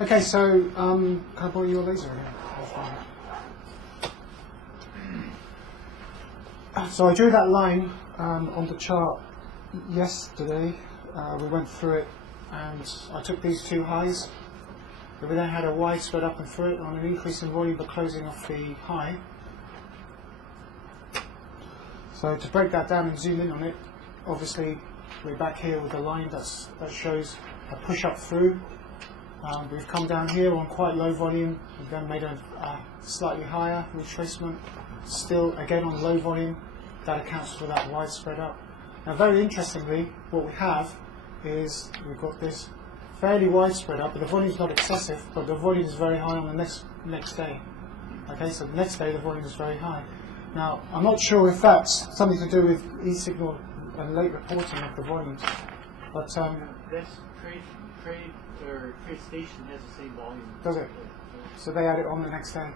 Okay, so can I borrow your laser again? So I drew that line on the chart yesterday. We went through it, and I took these two highs. We then had a wide spread up and through it on an increase in volume, but closing off the high. So to break that down and zoom in on it, obviously we're back here with a line that shows a push up through. We've come down here on quite low volume. We've then made a slightly higher retracement, still again on low volume. That accounts for that wide spread up. Now, very interestingly, what we have is we've got this fairly wide spread up, but the volume is not excessive, but the volume is very high on the next day. Okay, so the next day the volume is very high. Now, I'm not sure if that's something to do with e-signal and late reporting of the volumes, but this trade station has the same volume. Does it? So they add it on the next day.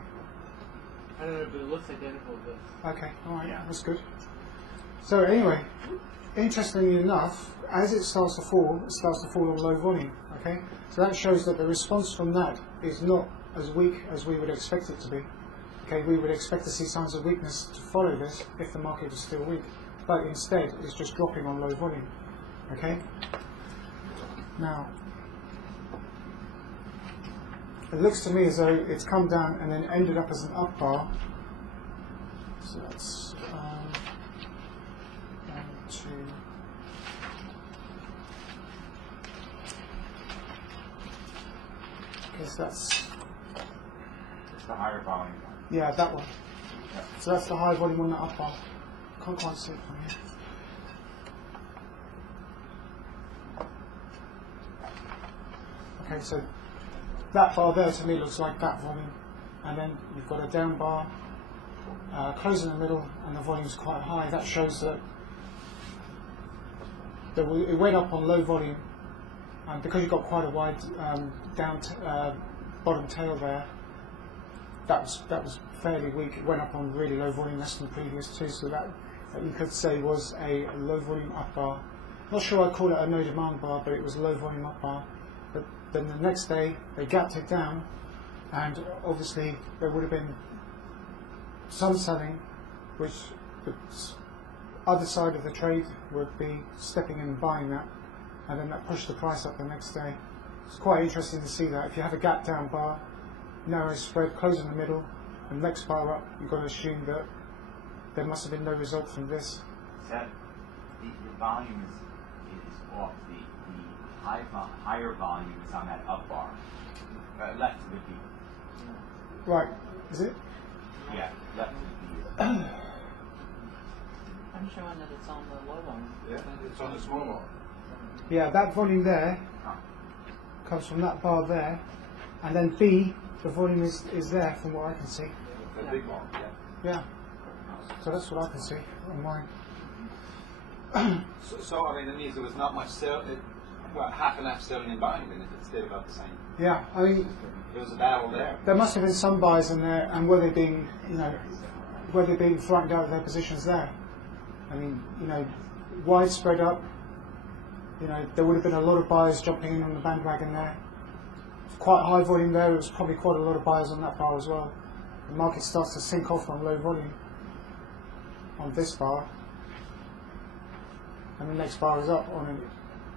I don't know, but it looks identical to this. Okay, all right, yeah, that's good. So anyway, interestingly enough, as it starts to fall on low volume. Okay, so that shows that the response from that is not as weak as we would expect it to be. Okay, we would expect to see signs of weakness to follow this if the market was still weak, but instead it's just dropping on low volume. Okay. Now, it looks to me as though it's come down and then ended up as an up bar. So that's 1, 2. Because that's the higher volume. Yeah, that one. So that's the high volume on that up bar. Can't quite see it from here. Okay, so that bar there to me looks like that volume, and then you've got a down bar, close in the middle, and the volume's quite high. That shows that it went up on low volume, and because you've got quite a wide bottom tail there, that was fairly weak. It went up on really low volume, less than the previous two, so that you could say was a low volume up bar. Not sure I'd call it a no demand bar, but it was a low volume up bar. But then the next day they gapped it down, and obviously there would have been some selling, which the other side of the trade would be stepping in and buying that, and then that pushed the price up the next day. It's quite interesting to see that. If you have a gap down bar, narrow spread, close in the middle, and next bar up, you've got to assume that there must have been no result from this. That the volume is off. The higher volume is on that up bar, left to the B. Right, is it? Yeah, left to the B. I'm showing that it's on the low one. Yeah, it's on the small one. Yeah, that volume there comes from that bar there, and then B, the volume is there from what I can see. The big one, yeah. Yeah. So that's what I can see on mine. So I mean, it means there was not much half and half selling and buying, and it stayed about the same. Yeah, I mean, there was a battle there. There must have been some buyers in there, and were they being frightened out of their positions there? I mean, widespread up. There would have been a lot of buyers jumping in on the bandwagon there. Quite high volume there. It was probably quite a lot of buyers on that bar as well. The market starts to sink off on low volume on this bar, and the next bar is up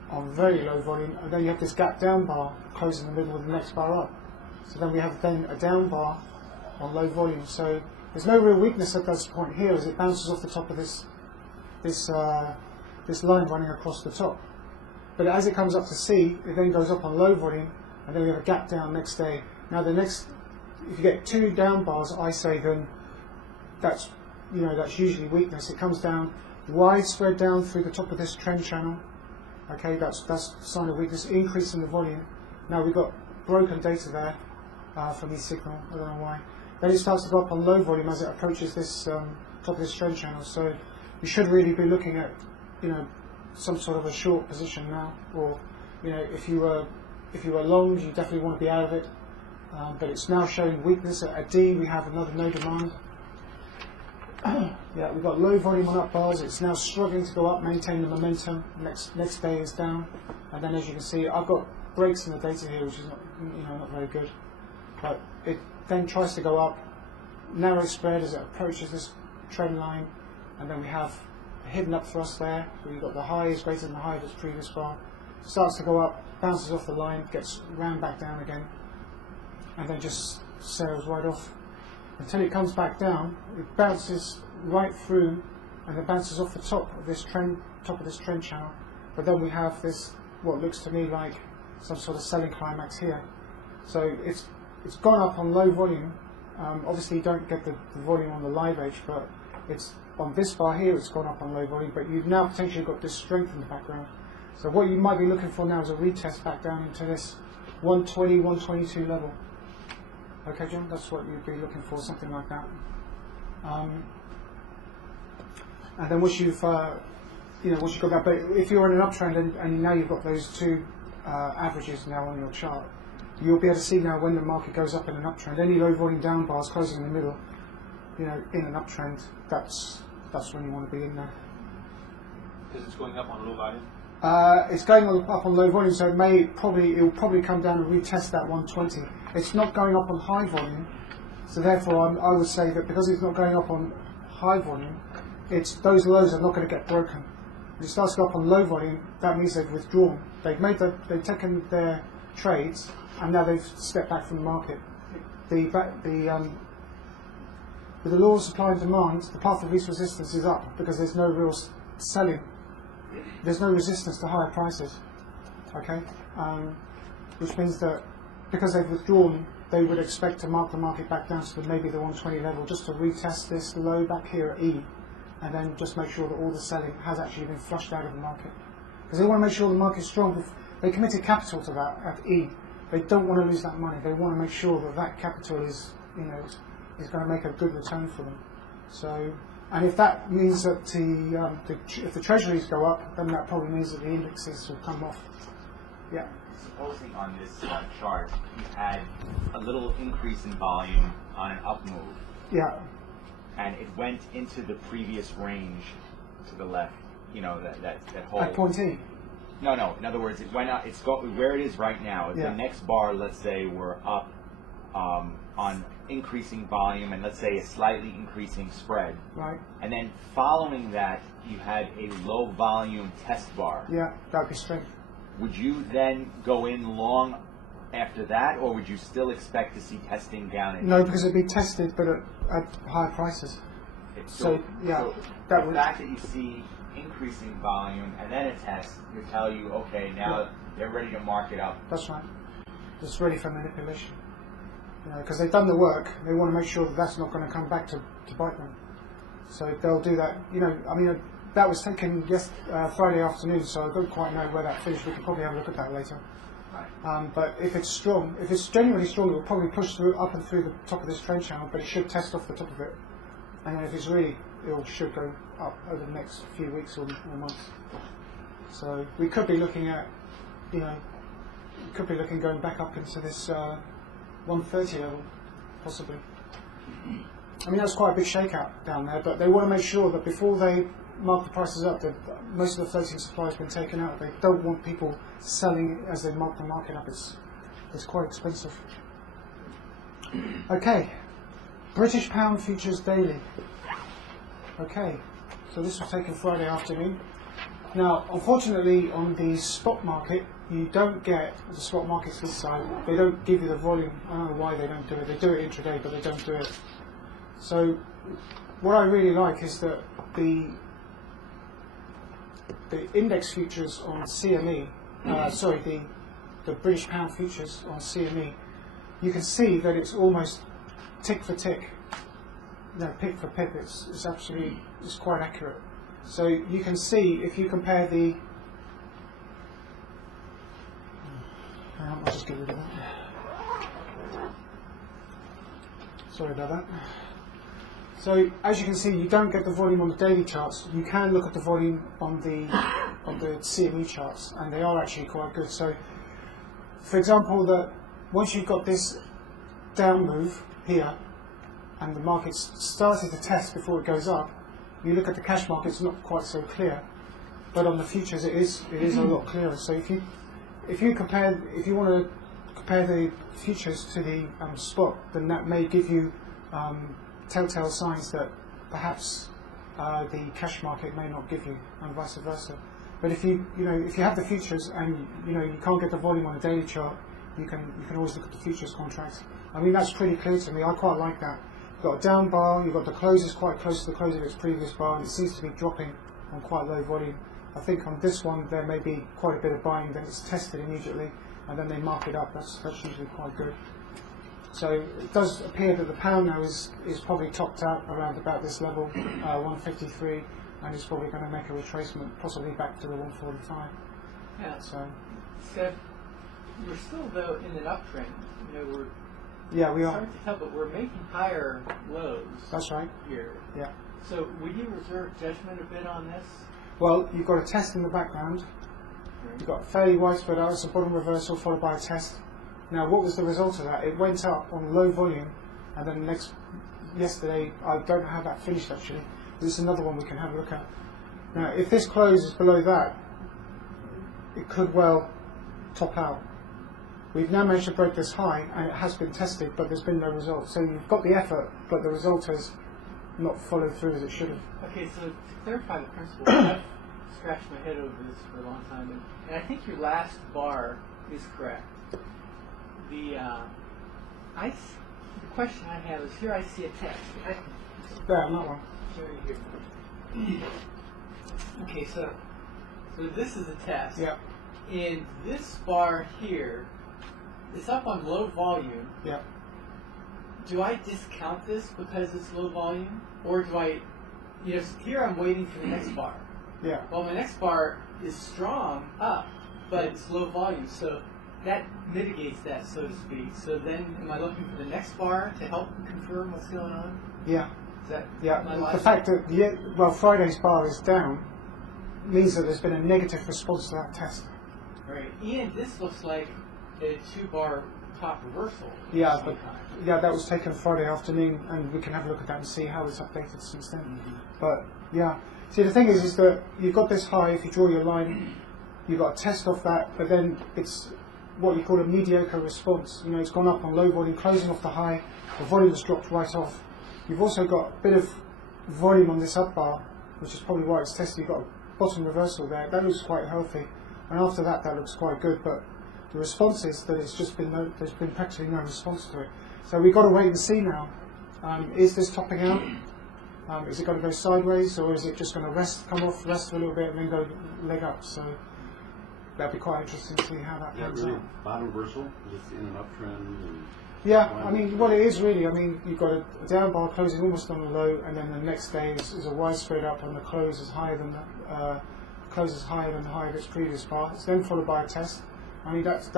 on very low volume, and then you have this gap down bar close in the middle of the next bar up. So then we have then a down bar on low volume. So there's no real weakness at this point here as it bounces off the top of this line running across the top. But as it comes up to C, it then goes up on low volume, and then we have a gap down next day. Now if you get two down bars, I say then that's usually weakness. It comes down widespread down through the top of this trend channel. Okay, that's a sign of weakness. Increase in the volume. Now we've got broken data there from e-signal. I don't know why. Then it starts to go up on low volume as it approaches this top of this trend channel. So you should really be looking at some sort of a short position now, or if you were long, you definitely want to be out of it. But it's now showing weakness at D. We have another no demand. Yeah, we've got low volume on up bars. It's now struggling to go up, maintain the momentum. Next day is down, and then as you can see, I've got breaks in the data here, which is not very good. But it then tries to go up, narrow spread as it approaches this trend line, and then we have a hidden up thrust there. We've got the high is greater than the high of its previous bar. Starts to go up, bounces off the line, gets round back down again, and then just sails right off until it comes back down. It bounces right through, and it bounces off the top of this trend channel. But then we have this, what looks to me like some sort of selling climax here. So it's gone up on low volume. Obviously you don't get the volume on the live edge, but it's on this bar here it's gone up on low volume, but you've now potentially got this strength in the background. So what you might be looking for now is a retest back down into this 120, 122 level. Okay, John, that's what you'd be looking for, something like that. And then once you've got that, but if you're in an uptrend and now you've got those two averages now on your chart, you'll be able to see now when the market goes up in an uptrend. Any low volume down bars closing in the middle, in an uptrend, that's when you want to be in there. Because it's going up on low volume? It's going up on low volume, so it will probably come down and retest that 120. It's not going up on high volume, so therefore I would say that because it's not going up on high volume, those lows are not going to get broken. If it starts to go up on low volume, that means they've withdrawn. They've taken their trades, and now they've stepped back from the market. With the law of supply and demand, the path of least resistance is up because there's no real selling. There's no resistance to higher prices. Okay, which means that because they've withdrawn, they would expect to mark the market back down to maybe the 120 level, just to retest this low back here at E, and then just make sure that all the selling has actually been flushed out of the market. Because they want to make sure the market's strong. They committed capital to that at E. They don't want to lose that money. They want to make sure that that capital is going to make a good return for them. So, and if that means that if the treasuries go up, then that probably means that the indexes will come off. Yeah. Supposing on this chart you had a little increase in volume on an up move. Yeah. And it went into the previous range to the left. That whole. At point E. No. In other words, it went up. It's where it is right now. Yeah. The next bar, let's say, we're up on increasing volume and let's say a slightly increasing spread. Right. And then following that, you had a low volume test bar. Yeah, that would be strength. Would you then go in long after that, or would you still expect to see testing down? No, because it'd be tested, but at higher prices. So the fact that you see increasing volume and then a test would tell you, okay, now they're ready to mark it up. That's right. It's ready for manipulation. Because they've done the work, they want to make sure that that's not going to come back to bite them. So they'll do that. That was taken Friday afternoon, so I don't quite know where that finished. We can probably have a look at that later. Right. But if it's strong, if it's genuinely strong, it will probably push through up and through the top of this trend channel, but it should test off the top of it. And then if it's really, it should go up over the next few weeks or months. So we could be looking at, going back up into this 130 level, possibly. I mean, that's quite a big shakeout down there, but they want to make sure that before they mark the prices up, that most of the floating supply has been taken out. They don't want people selling as they mark the market up. It's quite expensive. Okay, British pound futures daily. Okay, so this was taken Friday afternoon. Now, unfortunately, on the spot market, you don't get the spot markets this side. They don't give you the volume. I don't know why they don't do it. They do it intraday, but they don't do it. So, what I really like is that the index futures on CME, the British pound futures on CME, you can see that it's almost tick for tick, pip for pip. It's quite accurate. So you can see if you compare the. I'll just get rid of that. Sorry about that. So as you can see, you don't get the volume on the daily charts. You can look at the volume on the CME charts, and they are actually quite good. So, for example, that once you've got this down move here, and the market's started to test before it goes up, you look at the cash market; it's not quite so clear. But on the futures, it is a lot clearer. So if you want to compare the futures to the spot, then that may give you telltale signs that perhaps the cash market may not give you, and vice versa. But if you have the futures and you can't get the volume on a daily chart, you can always look at the futures contracts. I mean, that's pretty clear to me. I quite like that. You've got a down bar, you've got the closes quite close to the close of its previous bar, and it seems to be dropping on quite low volume. I think on this one there may be quite a bit of buying, then it's tested immediately, and then they mark it up. That's usually quite good. So it does appear that the pound now is probably topped out around about this level, 153, and it's probably going to make a retracement, possibly back to the 145. Yeah. So we're still though in an uptrend. We're we are. hard to tell, but we're making higher lows. That's right. Here. Yeah. So would you reserve judgment a bit on this? Well, you've got a test in the background. You've got fairly widespread out. It's a bottom reversal followed by a test. Now, what was the result of that? It went up on low volume, and then yesterday, I don't know how that finished actually. This is another one we can have a look at. Now, if this closes below that, it could well top out. We've now managed to break this high, and it has been tested, but there's been no result. So you've got the effort, but the result has not followed through as it should have. Okay, so to clarify the principle, I've scratched my head over this for a long time, and I think your last bar is correct. The question I have is, here I see a test. There, that one. Here. Okay, so this is a test. Yeah. And this bar here is up on low volume. Yeah. Do I discount this because it's low volume? Or do I, here I'm waiting for the next bar. Yeah. Well, my next bar is strong up, but it's low volume. So that mitigates that, so to speak. So then am I looking for the next bar to help confirm what's going on? Yeah. Is that my The logic? fact that Friday's bar is down means that there's been a negative response to that test. Right. And this looks like a 2-bar top reversal. Yeah, but that was taken Friday afternoon, and we can have a look at that and see how it's updated since then. Mm-hmm. But yeah, see the thing is that you've got this high. If you draw your line, you've got a test off that, but then it's what you call a mediocre response. It's gone up on low volume, closing off the high. The volume has dropped right off. You've also got a bit of volume on this up bar, which is probably why it's tested. You've got a bottom reversal there. That looks quite healthy, and after that, that looks quite good. But the response is that there's been practically no response to it. So we've got to wait and see now. Is this topping out? Is it going to go sideways, or is it just going to come off, rest for a little bit, and then go leg up? So that'd be quite interesting to see how that pans really out. bottom reversal, just in an uptrend. And Yeah, I mean, what it is really, I mean, you've got a down bar closing almost on the low, and then the next day is a widespread up, and the close is higher than the high of its previous bar. It's then followed by a test. I mean, that's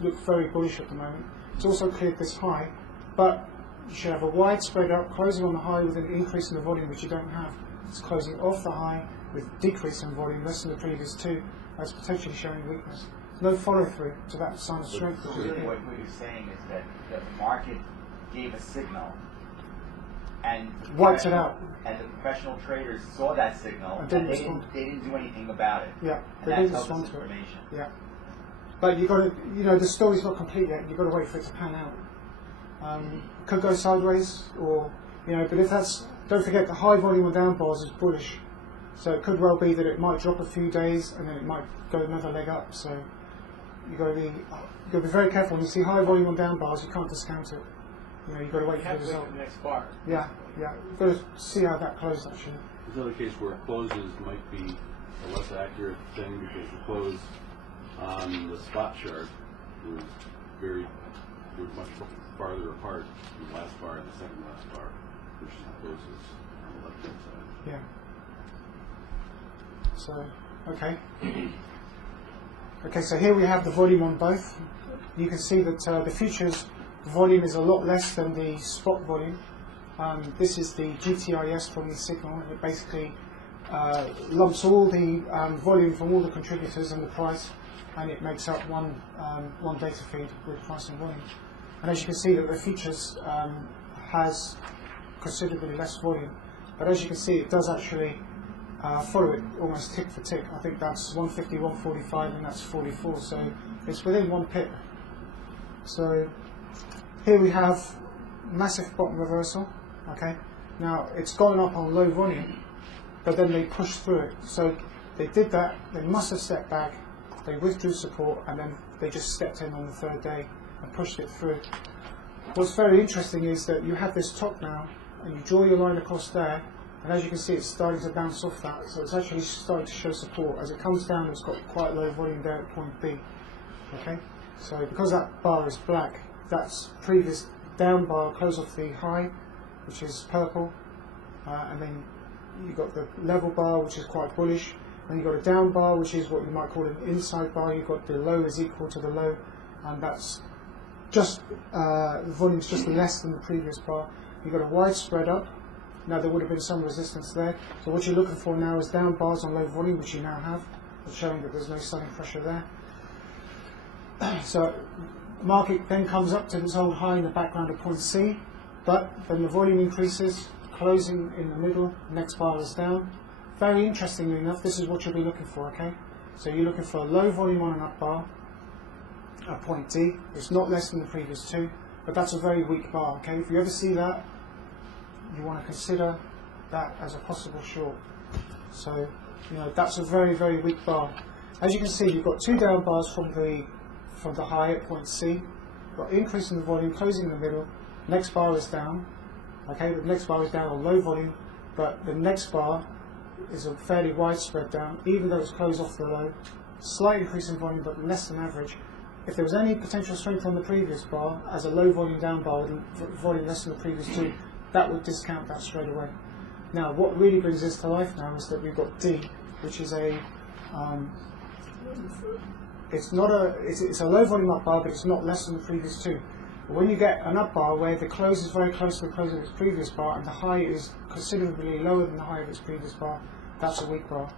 looked very bullish at the moment. It's also cleared this high, but you should have a widespread up, closing on the high with an increase in the volume, which you don't have. It's closing off the high with decrease in volume, less than the previous two. That's potentially showing weakness. No follow through to that sign of strength. So really what you're saying is that the market gave a signal and Wiped it out. And the professional traders saw that signal And and they didn't do anything about it. Yeah, And they that didn't tells us respond to it. information. Yeah. But you've got to, the story's not complete yet. You've got to wait for it to pan out. Could go sideways, or but if don't forget the high volume on down bars is bullish, so it could well be that it might drop a few days and then it might go another leg up. So you've got to be very careful. When you see high volume on down bars, you can't discount it. You've got to wait for the result. The next bar. Yeah. You've got to see how that closed actually. there's another case where closes might be a less accurate thing because the close on the spot chart was much farther apart from the last bar and the second last bar, versus the closes on the left hand side. Yeah. So, okay. Okay, so here we have the volume on both. You can see that the futures volume is a lot less than the spot volume. This is the GTIS from the signal. It basically lumps all the volume from all the contributors and the price, and it makes up one data feed with price and volume. And as you can see, that the futures has considerably less volume. But as you can see, it does actually follow it almost tick for tick. I think that's 150, 145, and that's 44. So it's within 1 pip. So here we have massive bottom reversal. Okay, now it's gone up on low volume, but then they pushed through it. So they did that. They must have stepped back. They withdrew support, and then they just stepped in on the third day and pushed it through. What's very interesting is that you have this top now, and you draw your line across there, and as you can see, it's starting to bounce off that. So it's actually starting to show support. As it comes down, it's got quite low volume there at point B. Okay, so because that bar is black, that's previous down bar close off the high, which is purple, and then you've got the level bar, which is quite bullish. Then you've got a down bar, which is what you might call an inside bar. You've got the low is equal to the low, and that's just the volume's just less than the previous bar. You've got a wide spread up. Now there would have been some resistance there. So what you're looking for now is down bars on low volume, which you now have. It's showing that there's no selling pressure there. So market then comes up to this old high in the background of point C, but then the volume increases, closing in the middle, next bar is down. Very interestingly enough, this is what you'll be looking for, okay? So you're looking for a low volume on an up bar at point D. It's not less than the previous two, but that's a very weak bar, okay? If you ever see that, you want to consider that as a possible short. So, you know, that's a very, very weak bar. As you can see, you've got two down bars from the high at point C. You've got increase in the volume, closing in the middle. Next bar is down. Okay, the next bar is down on low volume, but the next bar is a fairly widespread down, even though it's closed off the low. Slight increase in volume, but less than average. If there was any potential strength on the previous bar as a low volume down bar with volume less than the previous two, that would discount that straight away. Now, what really brings this to life now is that we've got D, which is a it's a low volume up bar, but it's not less than the previous two. But when you get an up bar where the close is very close to the close of its previous bar and the high is considerably lower than the high of its previous bar, that's a weak bar.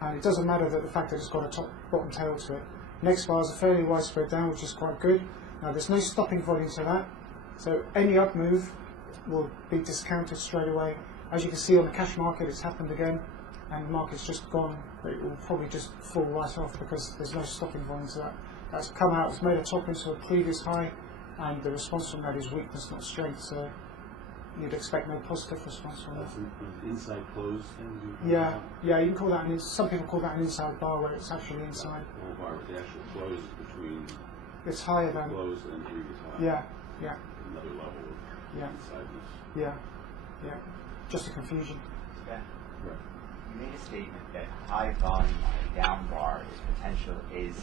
And it doesn't matter that the fact that it's got a top bottom tail to it. Next bar is a fairly widespread down, which is quite good. Now there's no stopping volume to that, so any up move will be discounted straight away. As you can see on the cash market, it's happened again, and the market's just gone. It will probably just fall right off because there's no stopping volume to that. That's come out, it's made a top into a previous high, and the response from that is weakness, not strength. So you'd expect no positive response from that. That's an inside close thing? Yeah, yeah, you can call that some people call that an inside bar where it's actually inside. The whole bar with the actual close is between it's higher the than close and previous high. yeah, yeah, Another level of yeah, insideness. yeah, yeah. Just a confusion. Yeah. Right. You made a statement that high volume down bar is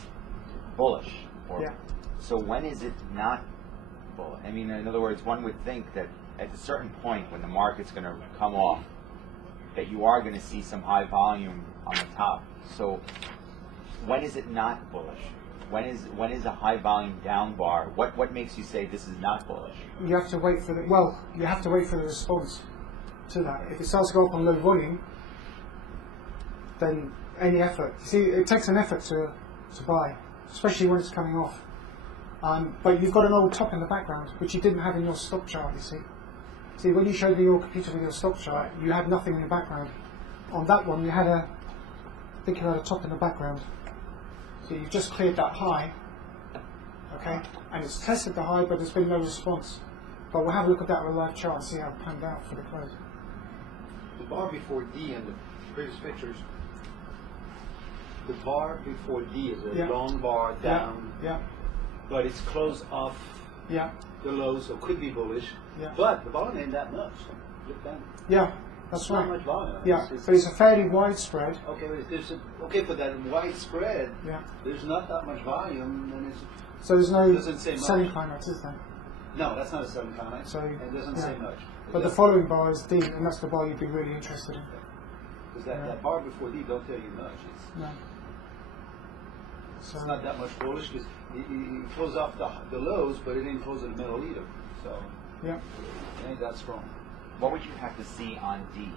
bullish. Or Yeah. So when is it not bullish? I mean, in other words, one would think that at a certain point when the market's going to come off, that you are going to see some high volume on the top. So when is it not bullish? When is a high volume down bar? What makes you say this is not bullish? You have to wait for the response to that. If it starts to go up on low volume, then any effort. You see, it takes an effort to buy, especially when it's coming off. But you've got an old top in the background, which you didn't have in your stock chart, you see. See, when you showed me your computer with your stock chart, you had nothing in the background. On that one, I think you had a top in the background. So you've just cleared that high, okay? And it's tested the high, but there's been no response. But we'll have a look at that with a live chart and see how it panned out for the close. The bar before D in the previous pictures, the bar before D is a Yeah. long bar down, Yeah, but it's close off yeah, the low, so could be bullish. yeah. But the volume ain't that much. Look down. Yeah, that's It's not right. much volume. Yeah, but it's a fairly wide spread. Okay, but okay for that widespread. Yeah. There's not that much volume, and it's So there's no Doesn't say much. selling climax, is there? no, that's not a selling comment. So, it doesn't yeah. say much. But the following bar is D, and that's the bar you'd be really interested in. Because yeah. that bar before D don't tell you much. No. So It's not that much bullish because it closes off the lows, but it didn't close in the middle either. So yeah. it ain't that strong. What would you have to see on D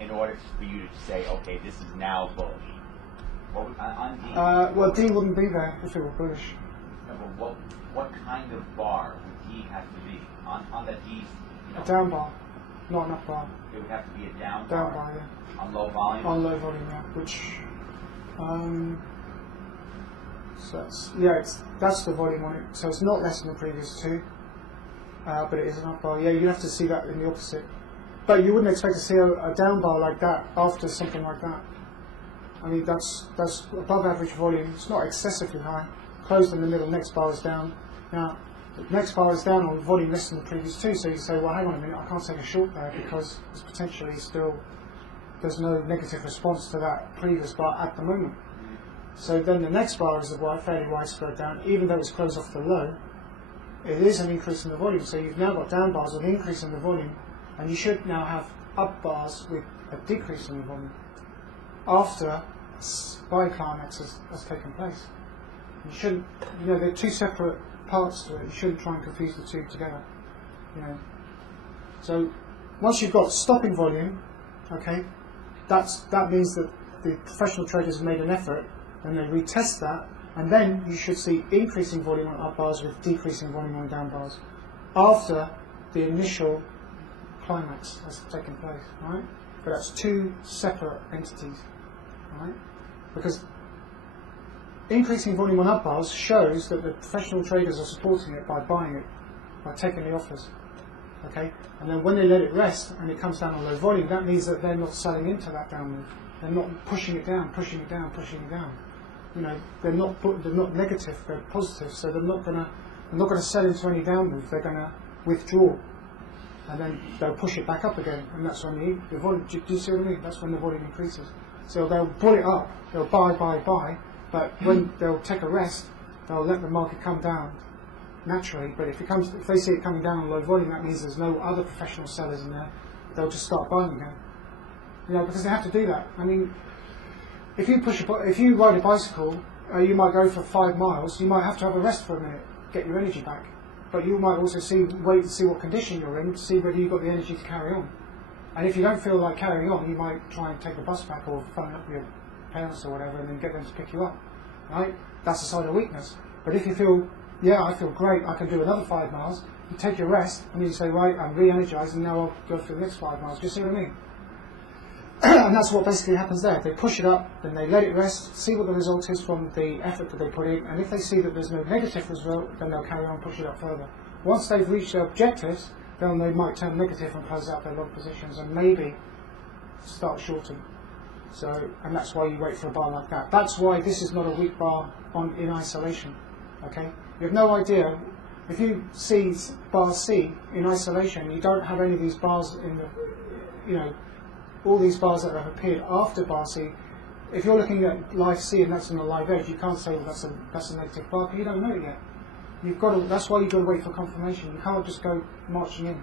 in order for you to say, okay, this is now bullish? On D? Well, D wouldn't be there if it were bullish. No, but what kind of bar would D have to be on the D? A down bar. not an up bar. It would have to be a down Down bar bar, yeah. on low volume. On low volume, yeah. Which, so that's the volume on it. So it's not less than the previous two, but it is an up bar. Yeah, you have to see that in the opposite. But you wouldn't expect to see a down bar like that after something like that. I mean, that's above average volume. It's not excessively high. Closed in the middle, next bar is down. Now, the next bar is down on volume less than the previous two, so you say, well, hang on a minute, I can't take a short there because it's potentially still, there's no negative response to that previous bar at the moment. So then the next bar is a fairly widespread down, even though it's closed off the low, it is an increase in the volume. So you've now got down bars with an increase in the volume, and you should now have up bars with a decrease in the volume after buy climax has taken place. You shouldn't, they're two separate parts to it. You shouldn't try and confuse the two together. So once you've got stopping volume, okay, that means that the professional traders have made an effort, and they retest that, and then you should see increasing volume on up bars with decreasing volume on down bars after the initial climax has taken place, right? But that's two separate entities, right? Because increasing volume on up bars shows that the professional traders are supporting it by buying it, by taking the offers, okay? And then when they let it rest and it comes down on low volume, that means that they're not selling into that down move. They're not pushing it down, pushing it down, pushing it down. They're not negative, they're positive, so they're not gonna sell into any down move. They're gonna withdraw, and then they'll push it back up again, and that's when the volume. Do you see what I mean? That's when the volume increases. So they'll pull it up, they'll buy, but when they'll take a rest, they'll let the market come down naturally. But if they see it coming down on low volume, that means there's no other professional sellers in there. They'll just start buying again. Because they have to do that. I mean, if you ride a bicycle, you might go for 5 miles. You might have to have a rest for a minute, get your energy back. But you might also wait and see what condition you're in to see whether you've got the energy to carry on. And if you don't feel like carrying on, you might try and take the bus back or phone up your parents or whatever and then get them to pick you up. Right? That's a sign of weakness. But if you feel, I feel great, I can do another 5 miles, you take your rest and you say, right, I'm re-energized and now I'll go for the next 5 miles. Do you see what I mean? And that's what basically happens there. They push it up, then they let it rest, see what the result is from the effort that they put in, and if they see that there's no negative result, then they'll carry on, push it up further. Once they've reached their objectives, then they might turn negative and close out their long positions and maybe start shorting. And that's why you wait for a bar like that. That's why this is not a weak bar in isolation. Okay? You have no idea. If you see bar C in isolation, you don't have any of these bars in the, all these bars that have appeared after bar C. If you're looking at live C and that's in the live edge, you can't say, well, that's a negative bar, because you don't know it yet. That's why you've got to wait for confirmation. You can't just go marching in.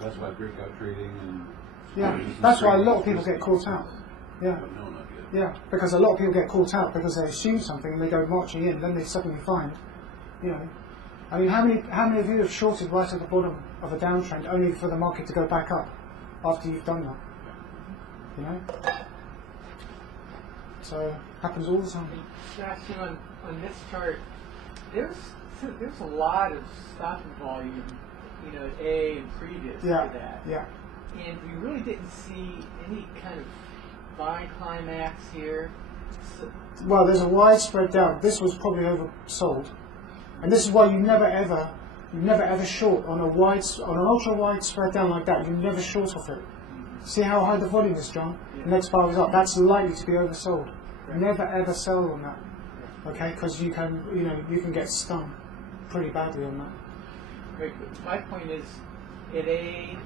That's why breakout trading and... Yeah, that's why a lot of people get caught out. Yeah. But no, not yet. Yeah, because a lot of people get caught out because they assume something and they go marching in, then they suddenly find, I mean, how many of you have shorted right at the bottom of a downtrend only for the market to go back up after you've done that? So it happens all the time. Josh, on this chart, there's a lot of stopping volume, A and previous to that. Yeah. And we really didn't see any kind of buying climax here. Well, there's a widespread down. This was probably oversold, and this is why you never ever short on an ultra wide spread down like that. You never short off it. See how high the volume is, John? Yeah. The next bar is up. That's likely to be oversold. Right. Never ever sell on that, okay? Because you can get stung pretty badly on that. Great. But my point is, at A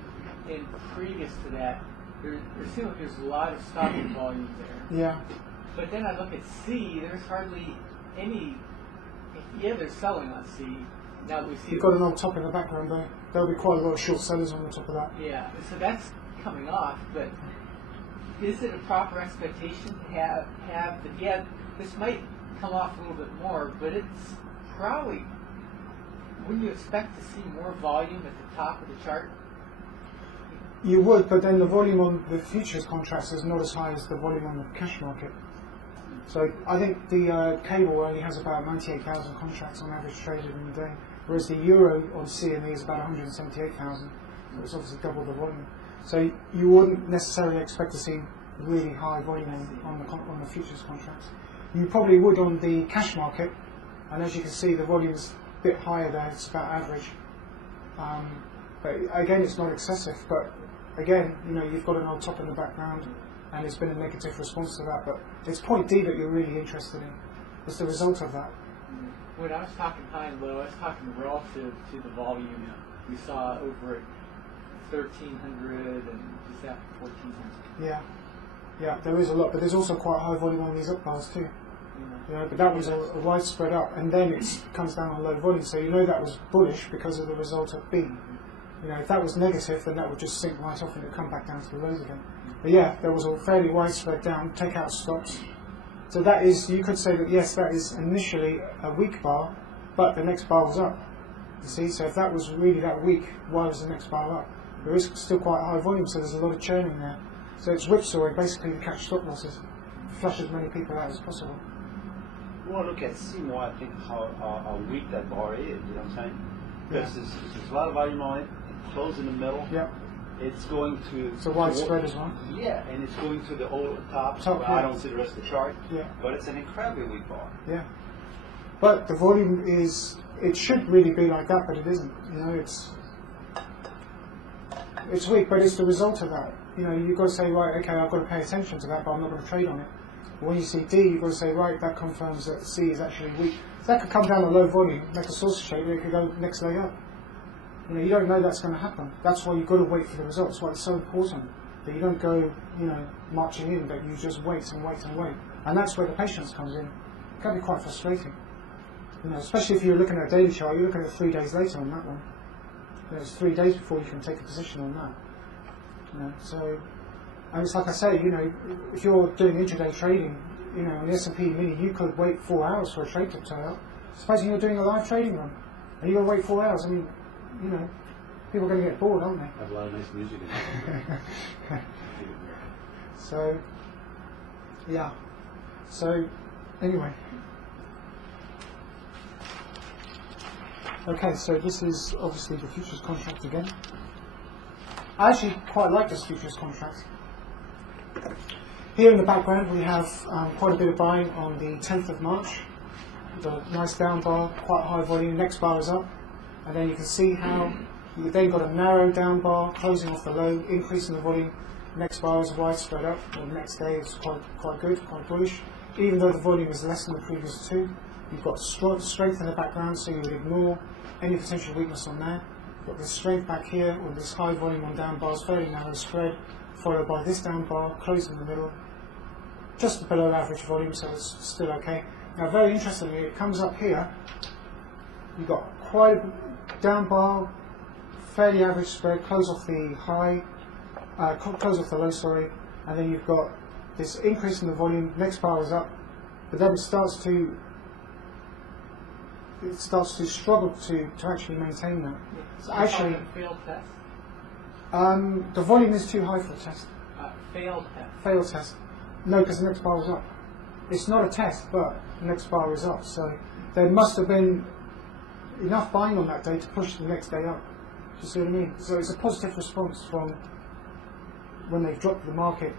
and previous to that, there seems like there's a lot of stopping volume there. Yeah. But then I look at C, there's hardly any. Yeah, they're selling on C. Now that we see. You've got an old top in the background there. There'll be quite a lot of short sellers on the top of that. Yeah. So that's coming off, but is it a proper expectation to have the? Yeah, this might come off a little bit more, but it's probably. Wouldn't you expect to see more volume at the top of the chart? You would, but then the volume on the futures contracts is not as high as the volume on the cash market. So I think the cable only has about 98,000 contracts on average traded in a day, whereas the euro on CME is about 178,000. So it's obviously double the volume. So you wouldn't necessarily expect to see really high volume on the futures contracts. You probably would on the cash market, and as you can see, the volume is a bit higher there. It's about average. But again, it's not excessive. But again, you've got an old top in the background, and there's been a negative response to that. But it's point D that you're really interested in. It's the result of that. When I was talking high and low, I was talking relative to the volume we saw over at 1,300 and just after 1,400. Yeah, there is a lot, but there's also quite high volume on these up bars too. But that was a widespread up, and then it comes down on low volume, so that was bullish because of the result of B. If that was negative, then that would just sink right off and it would come back down to the lows again. But yeah, there was a fairly widespread down, take out stops. So that is, you could say that yes, that is initially a weak bar, but the next bar was up. You see, so if that was really that weak, why was the next bar up? There is still quite high volume, so there's a lot of churning there. So it's whipsawing basically to catch stop losses, flush as many people out as possible. You want to look at C more, I think, how weak that bar is, you know what I'm saying? Because there's a lot of volume on it, it closed in the middle. Yeah. It's going to... It's a widespread as well. Yeah, and it's going to the old top. I don't see the rest of the chart. Yeah. But it's an incredibly weak bar. Yeah. But the volume is... It should really be like that, but it isn't. It's weak, but it's the result of that. You've got to say, right, okay, I've got to pay attention to that, but I'm not going to trade on it. When you see D, you've got to say, right, that confirms that C is actually weak. So that could come down a low volume, make a sausage shape, or it could go next leg up. You don't know that's going to happen. That's why you've got to wait for the results. That's why it's so important that you don't go, marching in, but you just wait and wait and wait. And that's where the patience comes in. It can be quite frustrating. Especially if you're looking at a daily chart, you're looking at 3 days later on that one. It's 3 days before you can take a position on that. So, and it's like I say, if you're doing intraday trading, on the S&P mini, you could wait 4 hours for a trade to turn up. Supposing you're doing a live trading run, and you've got to wait 4 hours. I mean, people are going to get bored, aren't they? Have a lot of nice music in it. So, yeah. So, anyway. Okay, so this is obviously the futures contract again. I actually quite like this futures contract. Here in the background we have quite a bit of buying on the 10th of March. The nice down bar, quite high volume, next bar is up. And then you can see how you then got a narrow down bar, closing off the low, increasing the volume. Next bar is widespread up, the next day is quite good, quite bullish. Even though the volume is less than the previous two, you've got strength in the background, so you would ignore any potential weakness on there. You've got this strength back here, with this high volume on down bars, fairly narrow spread, followed by this down bar, closing in the middle, just below average volume, so it's still okay. Now, very interestingly, it comes up here. You've got quite a down bar, fairly average spread, close off the high, close off the low, sorry, and then you've got this increase in the volume. Next bar is up, but then it starts to struggle to actually maintain that. So actually, failed test. The volume is too high for a test. Failed test. Failed test. No, because the next bar was up. It's not a test, but the next bar is up. So there must have been enough buying on that day to push the next day up. Do you see what I mean? So it's a positive response from when they've dropped the market.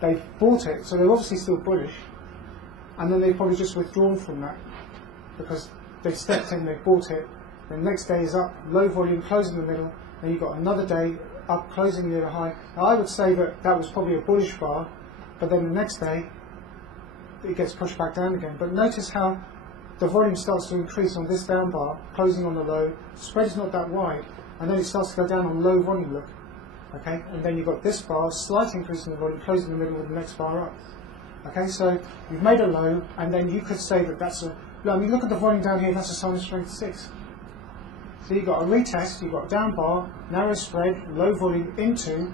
They've bought it, so they're obviously still bullish, and then they've probably just withdrawn from that because they've stepped in, they've bought it. The next day is up, low volume, closing in the middle. Then you've got another day up, closing near the high. Now I would say that that was probably a bullish bar, but then the next day it gets pushed back down again. But notice how the volume starts to increase on this down bar, closing on the low. Spread is not that wide, and then it starts to go down on low volume, look. Okay, and then you've got this bar, slight increase in the volume, closing in the middle with the next bar up. Okay, so you've made a low, and then you could say that that's a... I mean, look at the volume down here, that's a sign of strength 6. So you've got a retest, you've got a down bar, narrow spread, low volume into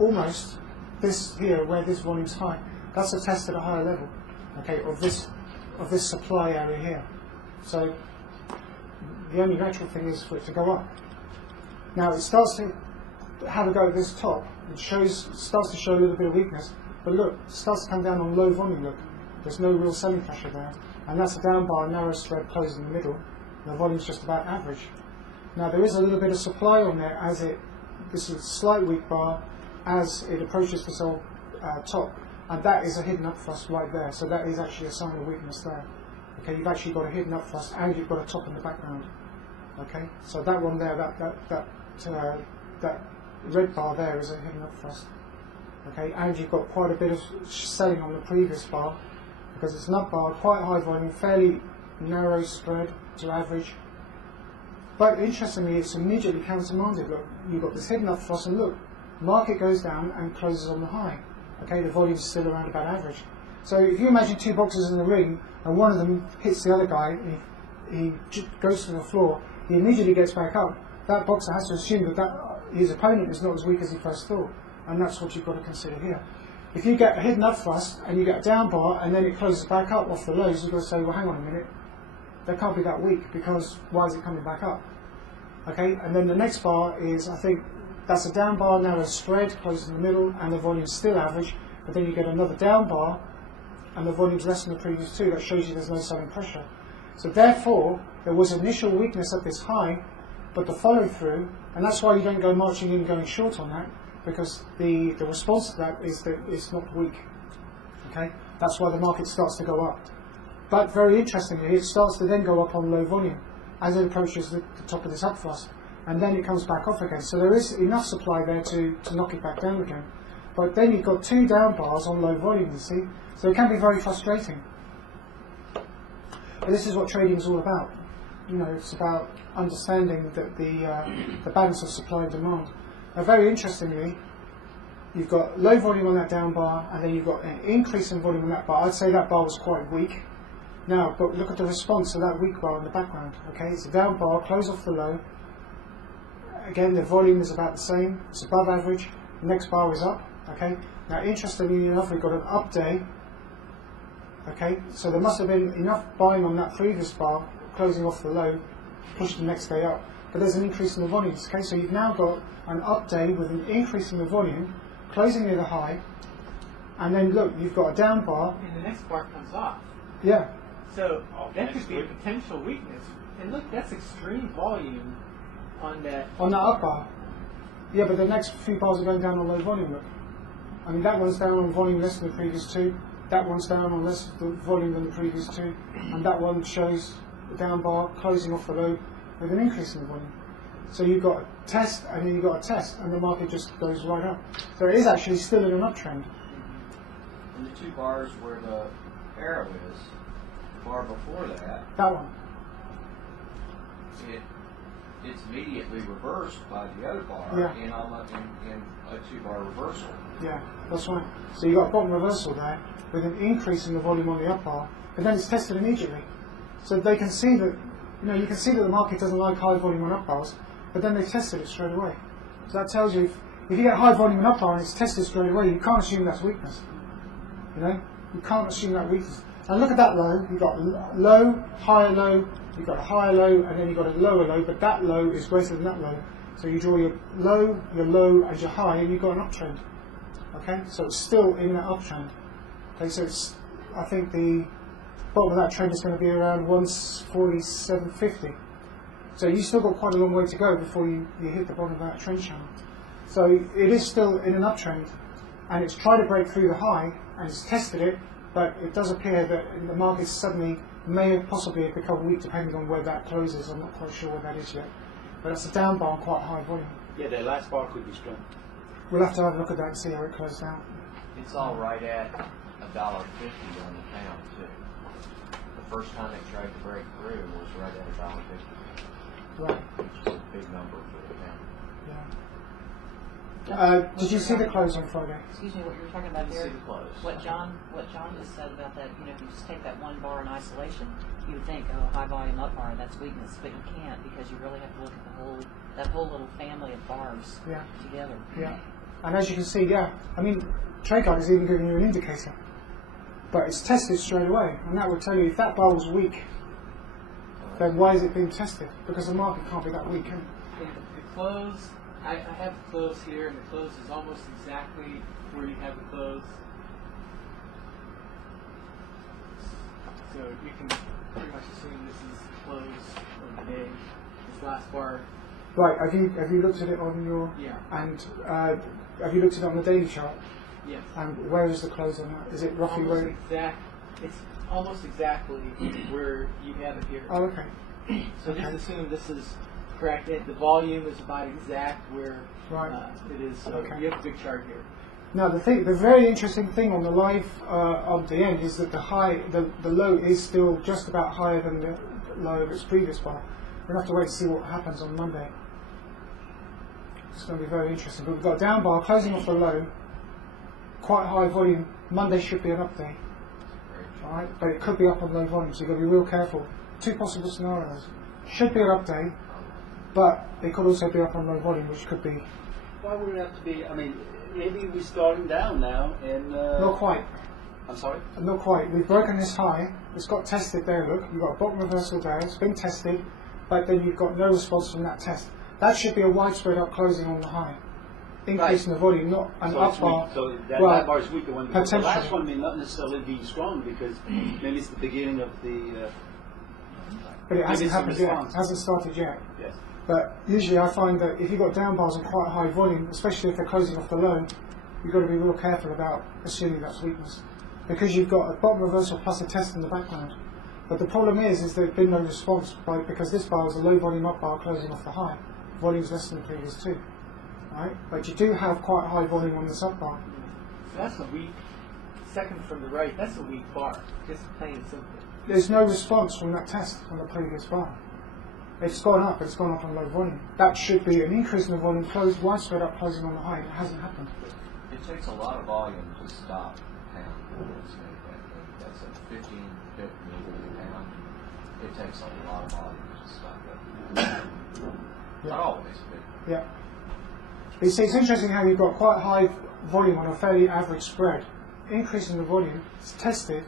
almost this here, where this volume's high. That's a test at a higher level, okay, of this supply area here. So the only natural thing is for it to go up. Now it starts to have a go at this top. It starts to show a little bit of weakness, but look, it starts to come down on low volume. Look, there's no real selling pressure there, and that's a down bar, narrow spread, closed in the middle. The volume's just about average. Now there is a little bit of supply on there as it this is a slight weak bar as it approaches this old top, and that is a hidden up thrust right there. So that is actually a sign of weakness there. Okay, you've actually got a hidden up thrust and you've got a top in the background. Okay, so that one there, that red bar there is a hidden up thrust. Okay, and you've got quite a bit of selling on the previous bar because it's an up bar, quite high volume, fairly narrow spread to average. But interestingly, it's immediately countermanded. Look, you've got this hidden up thrust, and look, market goes down and closes on the high. Okay, the volume's still around about average. So if you imagine two boxers in the ring, and one of them hits the other guy, he goes to the floor, he immediately gets back up. That boxer has to assume that his opponent is not as weak as he first thought, and that's what you've got to consider here. If you get a hidden up thrust and you get a down bar and then it closes back up off the lows, you've got to say, well, hang on a minute, that can't be that weak because why is it coming back up? Okay, and then the next bar is, I think, that's a down bar, narrow spread, closes in the middle, and the volume's still average, but then you get another down bar, and the volume's less than the previous two. That shows you there's no selling pressure. So therefore, there was initial weakness at this high, but the follow through, and that's why you don't go marching in going short on that, because the response to that is that it's not weak. Okay, that's why the market starts to go up. But very interestingly, it starts to then go up on low volume as it approaches the top of this up thrust, and then it comes back off again. So there is enough supply there to knock it back down again. But then you've got two down bars on low volume, you see, so it can be very frustrating. But this is what trading is all about. You know, it's about understanding that the balance of supply and demand. Now, very interestingly, you've got low volume on that down bar, and then you've got an increase in volume on that bar. I'd say that bar was quite weak. Now, but look at the response to that weak bar in the background. Okay, it's a down bar, close off the low. Again, the volume is about the same. It's above average. The next bar is up. Okay. Now, interestingly enough, we've got an up day. Okay, so there must have been enough buying on that previous bar, closing off the low, push the next day up. But there's an increase in the volumes. Okay, so you've now got an up day with an increase in the volume, closing near the high, and then look, you've got a down bar. And the next bar comes off. Yeah. So that could be a potential weakness. And look, that's extreme volume on that. On that up bar. Yeah, but the next few bars are going down on low volume. Look, I mean that one's down on volume less than the previous two. That one's down on less volume than the previous two, and that one shows the down bar closing off the low with an increase in the volume. So you've got a test, and then you've got a test, and the market just goes right up. So it is actually still in an uptrend. And the two bars where the arrow is, the bar before that, That one. it's immediately reversed by the other bar Yeah. in a two-bar reversal. Yeah, that's right. So you've got a bottom reversal there with an increase in the volume on the up bar, but then it's tested immediately. So they can see that, you can see that the market doesn't like high volume on up bars, but then they tested it straight away. So that tells you if you get high volume on up bar and it's tested straight away, you can't assume that's weakness. You can't assume that weakness. And look at that low. You've got low, higher low, you've got a higher low, and then you've got a lower low, but that low is greater than that low. So you draw your low, and your high, and you've got an uptrend. Okay, so it's still in that uptrend. Okay, so I think the bottom of that trend is going to be around 147.50. So you still got quite a long way to go before you hit the bottom of that trend channel. So it is still in an uptrend, and it's tried to break through the high, and it's tested it, but it does appear that the market suddenly may have possibly become weak depending on where that closes. I'm not quite sure where that is yet. But it's a down bar on quite high volume. Yeah, the last bar could be strong. We'll have to have a look at that and see how it closes out. It's all right at $1.50 on the pound too. The first time it tried to break through was right at $1.50, Right. which is a big number for the pound. Yeah. Did you see the close on Friday? Excuse me, what you were talking about Didn't there, see the close. what John just said about that, if you just take that one bar in isolation, you would think, oh, high volume up bar, that's weakness, but you can't because you really have to look at that whole little family of bars together. Yeah. And as you can see, trade card is even giving you an indicator. But it's tested straight away, and that would tell you if that bar was weak, then why is it being tested? Because the market can't be that weak, can it? The close, I have the close here, and the close is almost exactly where you have the close. So you can pretty much assume this is the close of the day. This last bar Right. Have you looked at it on your? Yeah. And have you looked at it on the daily chart? Yes. And where is the close on that? Is it roughly Almost where? it's almost exactly where you have it here. Oh, okay. So just assume this is correct. The volume is about exact where it is. So you have a good chart here. Now the very interesting thing on the live of the end is that the low is still just about higher than the low of its previous bar. We'll have to wait to see what happens on Monday. It's going to be very interesting. But we've got a down bar closing off the low, quite high volume. Monday should be an up day. All right, but it could be up on low volume, so you've got to be real careful. Two possible scenarios. Should be an up day, but it could also be up on low volume, which could be. Why would it have to be? I mean, maybe we're starting down now, and not quite. I'm sorry. Not quite. We've broken this high. It's got tested there. Look, you've got a bottom reversal there. It's been tested, but then you've got no response from that test. That should be a widespread up closing on the high, increasing the volume, not an up bar. So that bar is weaker one. Because the potentially. last one may not necessarily be strong because maybe it's the beginning of the. But it hasn't happened yet. It hasn't started yet. Yes. But usually I find that if you've got down bars on quite high volume, especially if they're closing off the low, you've got to be real careful about assuming that's weakness. Because you've got a bottom reversal plus a test in the background. But the problem is there's been no response because this bar is a low volume up bar closing off the high. Volume's less than the previous two. Right? But you do have quite high volume on this up bar. So that's a weak, second from the right, that's a weak bar, just plain and simple. There's no response from that test on the previous bar. It's gone up, it's gone up on low volume. That should be an increase in the volume, widespread up closing on the high. It hasn't happened. It takes a lot of volume to stop pound. That's a 15 pip move pound. It takes a lot of volume to stop that. Not always, but yeah. You see, it's interesting how you've got quite high volume on a fairly average spread. Increasing the volume, it's tested,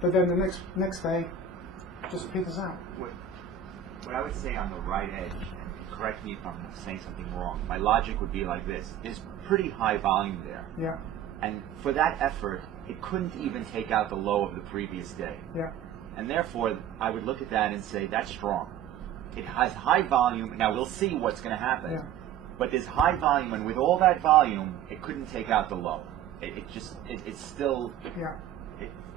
but then the next day, just peters out. What I would say on the right edge, and correct me if I'm saying something wrong, my logic would be like this. There's pretty high volume there. Yeah. And for that effort, it couldn't even take out the low of the previous day. Yeah. And therefore, I would look at that and say, that's strong. It has high volume. Now, we'll see what's going to happen. Yeah. But there's high volume, and with all that volume, it couldn't take out the low. It's still... Yeah.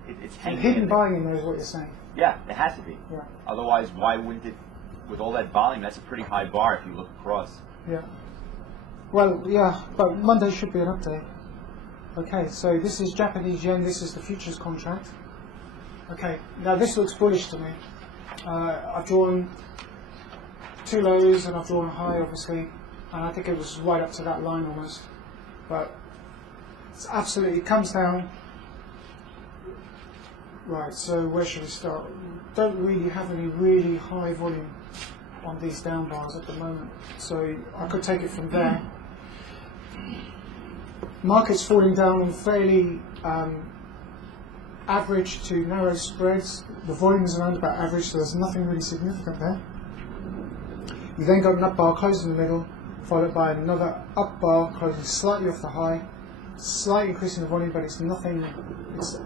It's hanging hidden in there. volume is what you're saying. Yeah, it has to be. Yeah. Otherwise, why wouldn't it... With all that volume, that's a pretty high bar if you look across. Yeah. Well, yeah, but Monday should be an update. Okay, so this is Japanese yen, this is the futures contract. Okay, now this looks bullish to me. I've drawn two lows and I've drawn a high, obviously, and I think it was right up to that line almost. But it's absolutely, it comes down. Right, so where should we start? Don't really have any really high volume on these down bars at the moment, so I could take it from there. Market's falling down on fairly average to narrow spreads. The volume is around about average, so there's nothing really significant there. You then got an up bar closing in the middle, followed by another up bar closing slightly off the high. Slight increase in the volume, but it's nothing.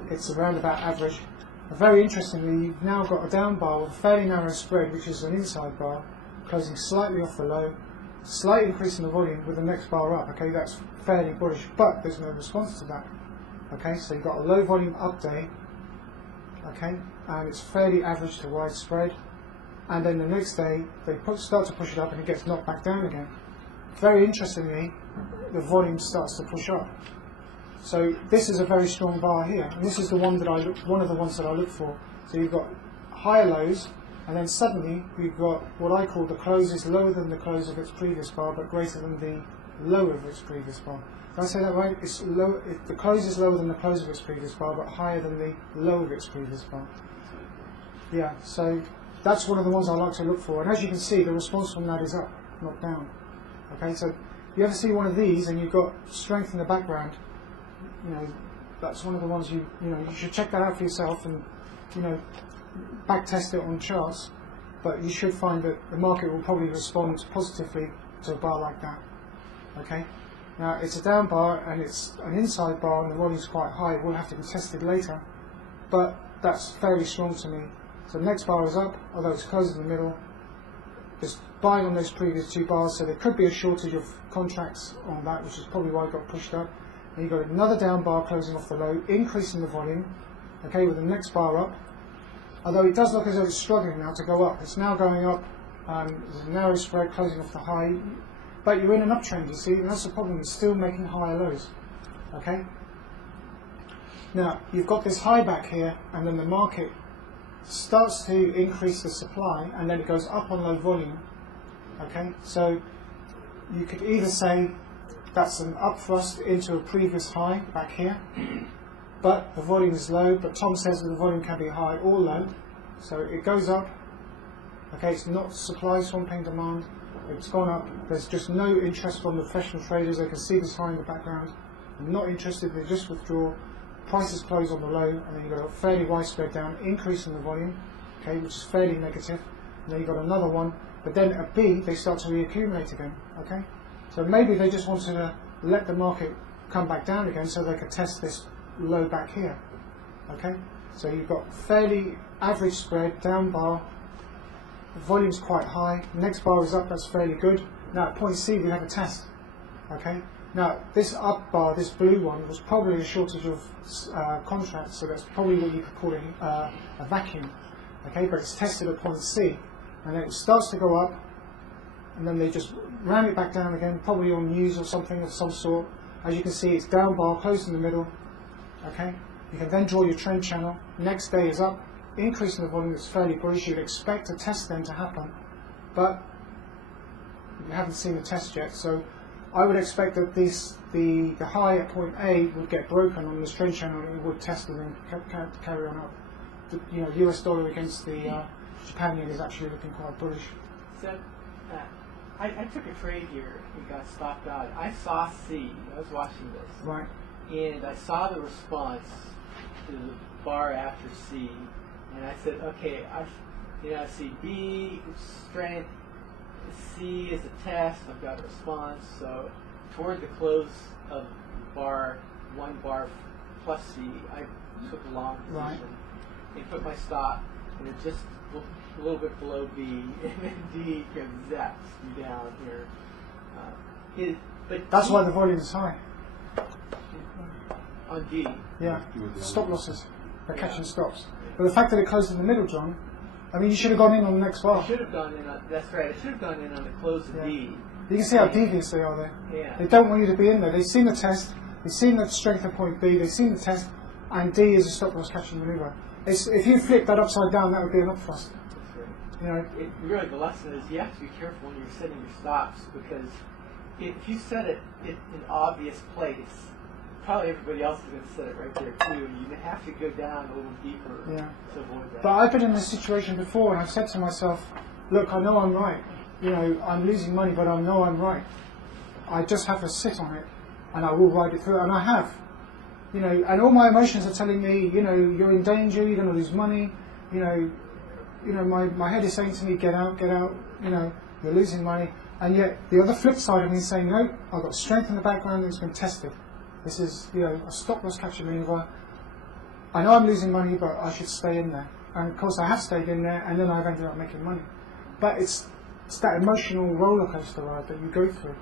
It's around about average. Very interestingly, you've now got a down bar with a fairly narrow spread, which is an inside bar, closing slightly off the low. Slight increase in the volume with the next bar up. Okay, that's fairly bullish, but there's no response to that. Okay, so you've got a low volume up day. Okay, and it's fairly average to widespread. And then the next day they start to push it up, and it gets knocked back down again. Very interestingly, the volume starts to push up. So this is a very strong bar here, and this is the one that one of the ones that I look for. So you've got higher lows, and then suddenly we've got what I call the close is lower than the close of its previous bar, but greater than the low of its previous bar. Did I say that right? It's low. The close is lower than the close of its previous bar, but higher than the low of its previous bar. Yeah. So that's one of the ones I like to look for, and as you can see, the response from that is up, not down. Okay. So you ever see one of these, and you've got strength in the background. You know, that's one of the ones you should check that out for yourself and back test it on charts. But you should find that the market will probably respond positively to a bar like that. Okay. Now it's a down bar and it's an inside bar and the volume's quite high. It will have to be tested later, but that's fairly strong to me. So the next bar is up, although it's closed in the middle. just buying on those previous 2 bars, so there could be a shortage of contracts on that, which is probably why it got pushed up. And you've got another down bar closing off the low, increasing the volume, okay, with the next bar up. Although it does look as though it's struggling now to go up. It's now going up, there's a narrow spread closing off the high, but you're in an uptrend, you see, and that's the problem, it's still making higher lows, okay? Now, you've got this high back here, and then the market starts to increase the supply, and then it goes up on low volume, okay? So, you could either say that's an up thrust into a previous high back here, but the volume is low, but Tom says that the volume can be high or low, so it goes up, okay, it's not supply swamping demand, it's gone up, there's just no interest from the professional traders, they can see this high in the background, they're not interested, they just withdraw, prices close on the low, and then you've got a fairly wide spread down, increase in the volume, okay, which is fairly negative, and then you've got another one, but then at B, they start to reaccumulate again, okay, so maybe they just wanted to let the market come back down again so they could test this low back here, okay, so you've got fairly average spread, down bar, the volume's quite high, next bar is up, that's fairly good. Now at point C we have a test, okay, now this up bar, this blue one, was probably a shortage of contracts, so that's probably what you could call a vacuum, okay, but it's tested at point C, and then it starts to go up, and then they just ram it back down again, probably on news or something of some sort. As you can see, it's down bar, closed in the middle, okay, you can then draw your trend channel, next day is up, increase in the volume, that's fairly bullish, you'd expect a test then to happen, but you haven't seen the test yet, so I would expect that the high at point A would get broken on this trend channel and it would test and then carry on up. The US dollar against the Japan yen is actually looking quite bullish. So, I took a trade here, it got stopped out. I saw C, I was watching this. Right. And I saw the response to the bar after C, and I said, okay, I see B, strength, C is a test, I've got a response, so toward the close of bar, 1 bar plus C, I took a long position and put my stop, and it just a little bit below B, and then D kind of zaps me down here. That's why the volume is high. On D. Yeah, stop losses, they're catching stops. But the fact that it closed in the middle, John, I mean, you should have gone in on the next bar. I should have gone in on, that's right, I should have gone in on the close of D. You can see how devious they are there. Yeah. They don't want you to be in there. They've seen the test, they've seen the strength of point B, they've seen the test, and D is a stop loss catching maneuver. If you flip that upside down, that would be an up thrust. That's right. You know, really, the lesson is you have to be careful when you're setting your stops, because if you set it in an obvious place, probably everybody else is going to set it right there too, and you have to go down a little deeper to avoid that. But I've been in this situation before, and I've said to myself, look, I know I'm right. You know, I'm losing money, but I know I'm right. I just have to sit on it, and I will ride it through, and I have. You know, and all my emotions are telling me, you know, you're in danger, you're going to lose money. You know, my head is saying to me, get out, you know, you're losing money. And yet, the other flip side of me is saying, no, I've got strength in the background and it's been tested. This is, you know, a stop loss capture maneuver. I know I'm losing money, but I should stay in there. And of course, I have stayed in there, and then I've ended up making money. But it's that emotional roller coaster ride that you go through,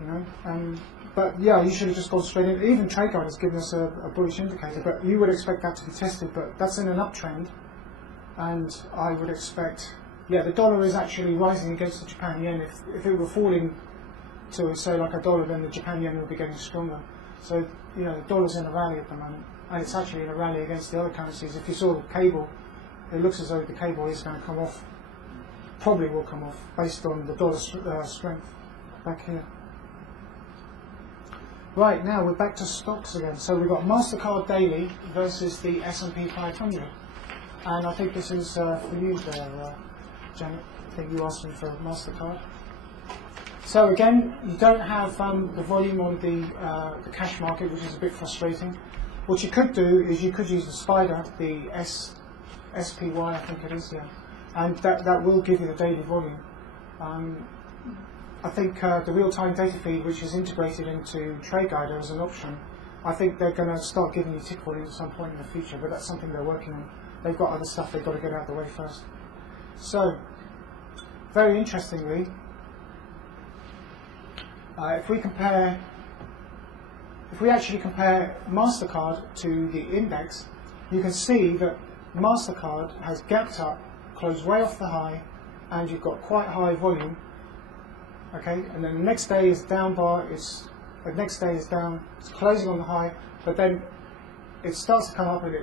you know. But yeah, you should have just gone straight in. Even TradeGuide has given us a bullish indicator, but you would expect that to be tested. But that's in an uptrend, and I would expect, yeah, the dollar is actually rising against the Japan yen. If it were falling to say like $1, then the Japan yen would be getting stronger. So you know, the dollar's in a rally at the moment, and it's actually in a rally against the other currencies. If you saw the cable, it looks as though the cable is going to come off. Probably will come off based on the dollar's strength back here. Right, now we're back to stocks again. So we've got MasterCard Daily versus the S&P 500. And I think this is for you there, Janet. I think you asked me for MasterCard. So again, you don't have the volume on the cash market, which is a bit frustrating. What you could do is you could use the spider, the SPY, I think it is, yeah. And that will give you the daily volume. I think the real-time data feed, which is integrated into TradeGuide as an option, I think they're going to start giving you tick volume at some point in the future, but that's something they're working on. They've got other stuff they've got to get out of the way first. So, very interestingly, if we actually compare MasterCard to the index, you can see that MasterCard has gapped up, closed way off the high, and you've got quite high volume. Okay, and then the next day is down bar. The next day is down. It's closing on the high, but then it starts to come up and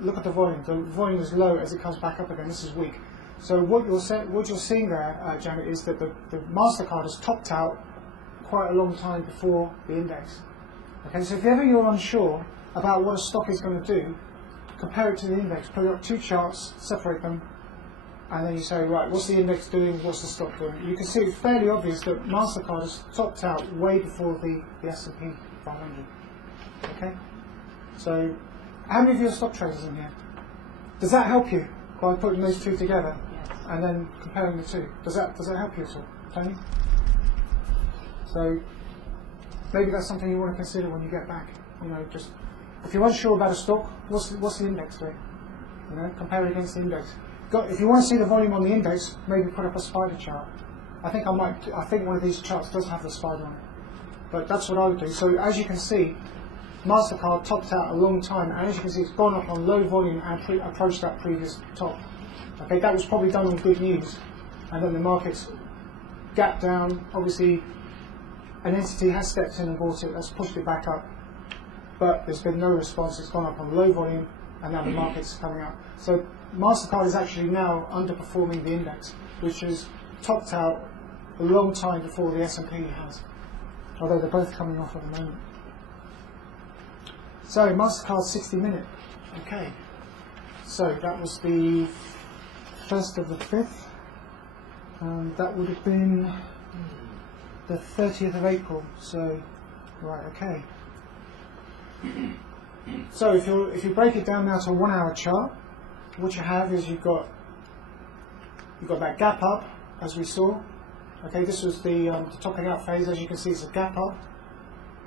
look at the volume. The volume is low as it comes back up again. This is weak. So what you're seeing there, Janet, is that the MasterCard has topped out quite a long time before the index. Okay, so if ever you're unsure about what a stock is going to do, compare it to the index. Put up two charts, separate them, and then you say, right, what's the index doing? What's the stock doing? You can see it's fairly obvious that MasterCard has topped out way before the S&P 500. Okay, so how many of you are stock traders in here? Does that help you by putting those two together and then comparing the two? Does that help you at all, Tony? So maybe that's something you want to consider when you get back. You know, just if you're unsure about a stock, what's the index doing? You know, compare it against the index. If you want to see the volume on the index, maybe put up a spider chart. I think one of these charts does have the spider on it, but that's what I would do. So as you can see, MasterCard topped out a long time, and as you can see, it's gone up on low volume and approached that previous top. Okay, that was probably done on good news, and then the market's gapped down. Obviously, an entity has stepped in and bought it. That's pushed it back up, but there's been no response. It's gone up on low volume, and now the market's coming up. So MasterCard is actually now underperforming the index, which has topped out a long time before the S&P has, although they're both coming off at the moment. So MasterCard 60-minute. Okay, so that was the 1st of the 5th, and that would have been the 30th of April. So, right, okay. So if you break it down now to a 1 hour chart, what you have is you've got that gap up, as we saw. Okay, this was the topping out phase. As you can see, it's a gap up.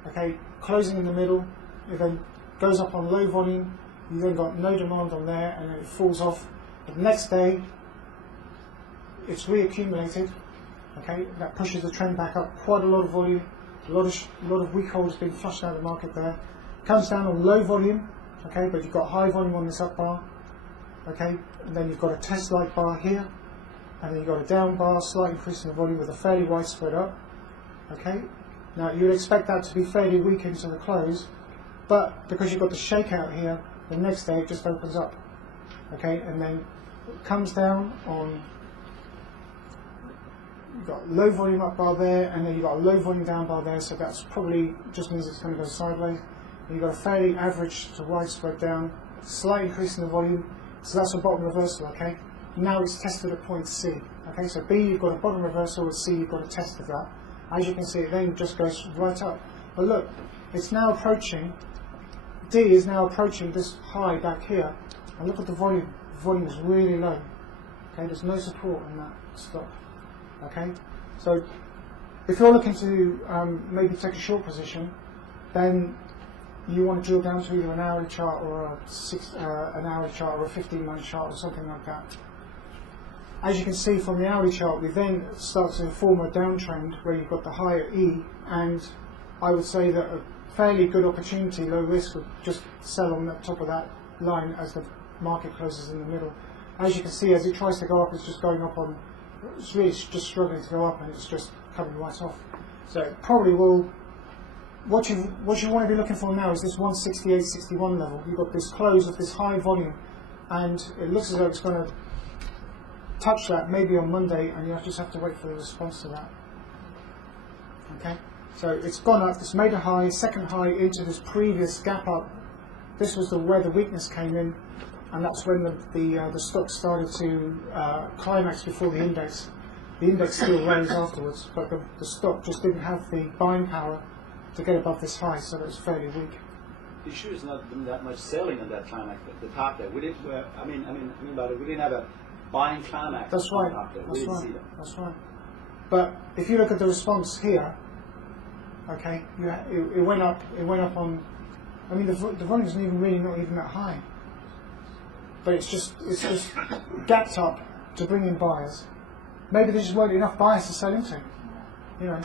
Okay, closing in the middle. It then goes up on low volume. You then got no demand on there, and then it falls off. But the next day, it's reaccumulated. Okay, that pushes the trend back up. Quite a lot of volume. A lot of weak holders being flushed out of the market there. Comes down on low volume. Okay, but you've got high volume on this up bar. Okay, and then you've got a test-like bar here, and then you've got a down bar, slight increase in the volume with a fairly wide spread up. Okay, now you'd expect that to be fairly weak into the close, but because you've got the shakeout here, the next day it just opens up. Okay, and then it comes down on, you've got low volume up bar there, and then you've got a low volume down bar there, so that's probably just means it's going to go sideways. And you've got a fairly average to wide spread down, slight increase in the volume. So that's a bottom reversal, okay? Now it's tested at point C. Okay, so B, you've got a bottom reversal, at C, you've got a test of that. As you can see, it then just goes right up. But look, it's now approaching, D is now approaching this high back here, and look at the volume. The volume is really low. Okay, there's no support in that stock. Okay, so if you're looking to maybe take a short position, then you want to drill down to either an hourly chart or an hourly chart or a 15-month chart or something like that. As you can see from the hourly chart, we then start to form a downtrend where you've got the higher E, and I would say that a fairly good opportunity, low risk, would just sell on the top of that line as the market closes in the middle. As you can see, as it tries to go up, it's just going up on, it's really just struggling to go up, and it's just coming right off. So it probably will. What you want to be looking for now is this 168.61 level. You've got this close of this high volume, and it looks as though it's going to touch that maybe on Monday, and you just have to wait for the response to that. Okay, so it's gone up, it's made a high, second high into this previous gap up. This was where the weakness came in, and that's when the stock started to climax before the index. The index still rose afterwards, but the stock just didn't have the buying power to get above this high, so it was fairly weak. The issue is not been that much selling on that climax, the top there. We didn't. I mean, about it. We didn't have a buying climax. That's right. Top there. That's we didn't right. see that. That's right. But if you look at the response here, okay, it went up. It went up on. I mean, the volume isn't even really not even that high. But it's just gapped up to bring in buyers. maybe there just weren't enough buyers to sell into. You know,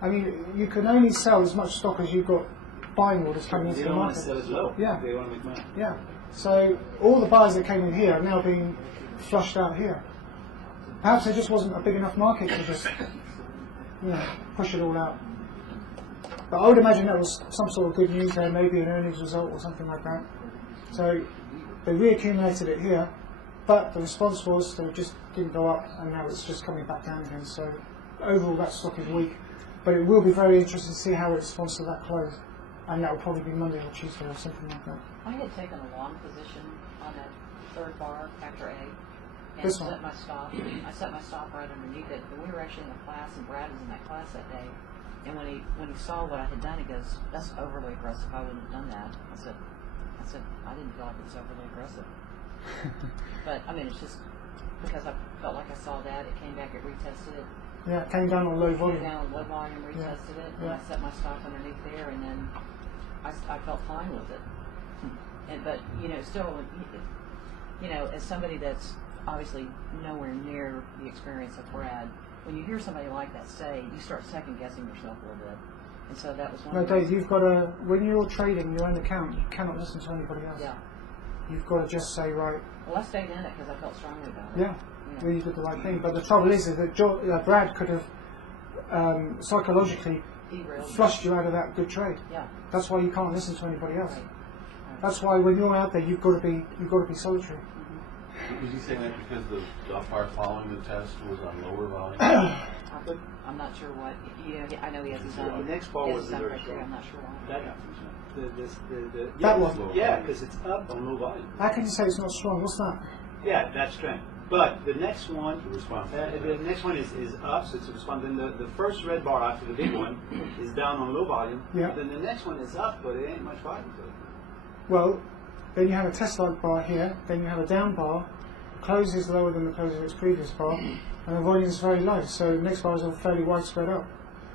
I mean, you can only sell as much stock as you've got buying orders coming into They the don't want to market. sell it low. Yeah. They want to make money. Yeah. So all the buyers that came in here are now being flushed out here. Perhaps there just wasn't a big enough market to just, you know, push it all out. But I would imagine that was some sort of good news there, maybe an earnings result or something like that. So they reaccumulated it here, but the response was they just didn't go up, and now it's just coming back down again. So overall, that stock is weak. But it will be very interesting to see how it responds to that close, and that will probably be Monday or Tuesday or something like that. I had taken a long position on that third bar after A, and This one? set my stop. I set my stop right underneath it. But we were actually in a class, and Brad was in that class that day. And when he saw what I had done, he goes, "That's overly aggressive. I wouldn't have done that." I said, I didn't feel like it was overly aggressive. But I mean, it's just because I felt like I saw that. It came back, it retested it. Yeah, it came down on low Came volume. down on low volume, retested it, and I set my stop underneath there, and then I felt fine with it. And but you know, still, you know, as somebody that's obviously nowhere near the experience of Brad, when you hear somebody like that say, you start second guessing yourself a little bit. And so that was one. No, of the Dave, you've got to, when you're trading your own account, you cannot listen to anybody else. Yeah. You've got to just say, right, Well, I stayed in it because I felt strongly about it. yeah, well, you did the right thing. But the trouble is that Brad could have psychologically Derailed. flushed you out of that good trade. Yeah. That's why you can't listen to anybody else. Right. That's why when you're out there, you've got to be solitary. Was he saying that because the up bar following the test was on lower volume? I'm not sure what. You know, I know he has his own. The next bar was his own very criteria. strong. I'm not sure why. That one. Yeah, because it's up on low volume. How can you say it's not strong? What's that? Yeah, that's trend. But the next one, The response. the next one is up, so it's a response. Then the first red bar after the big one is down on low volume. Yeah. Then the next one is up, but it ain't much volume to it. Well, then you have a test light bar here, then you have a down bar, close is lower than the close of its previous bar, and the volume is very low, so the next bar is all fairly widespread up.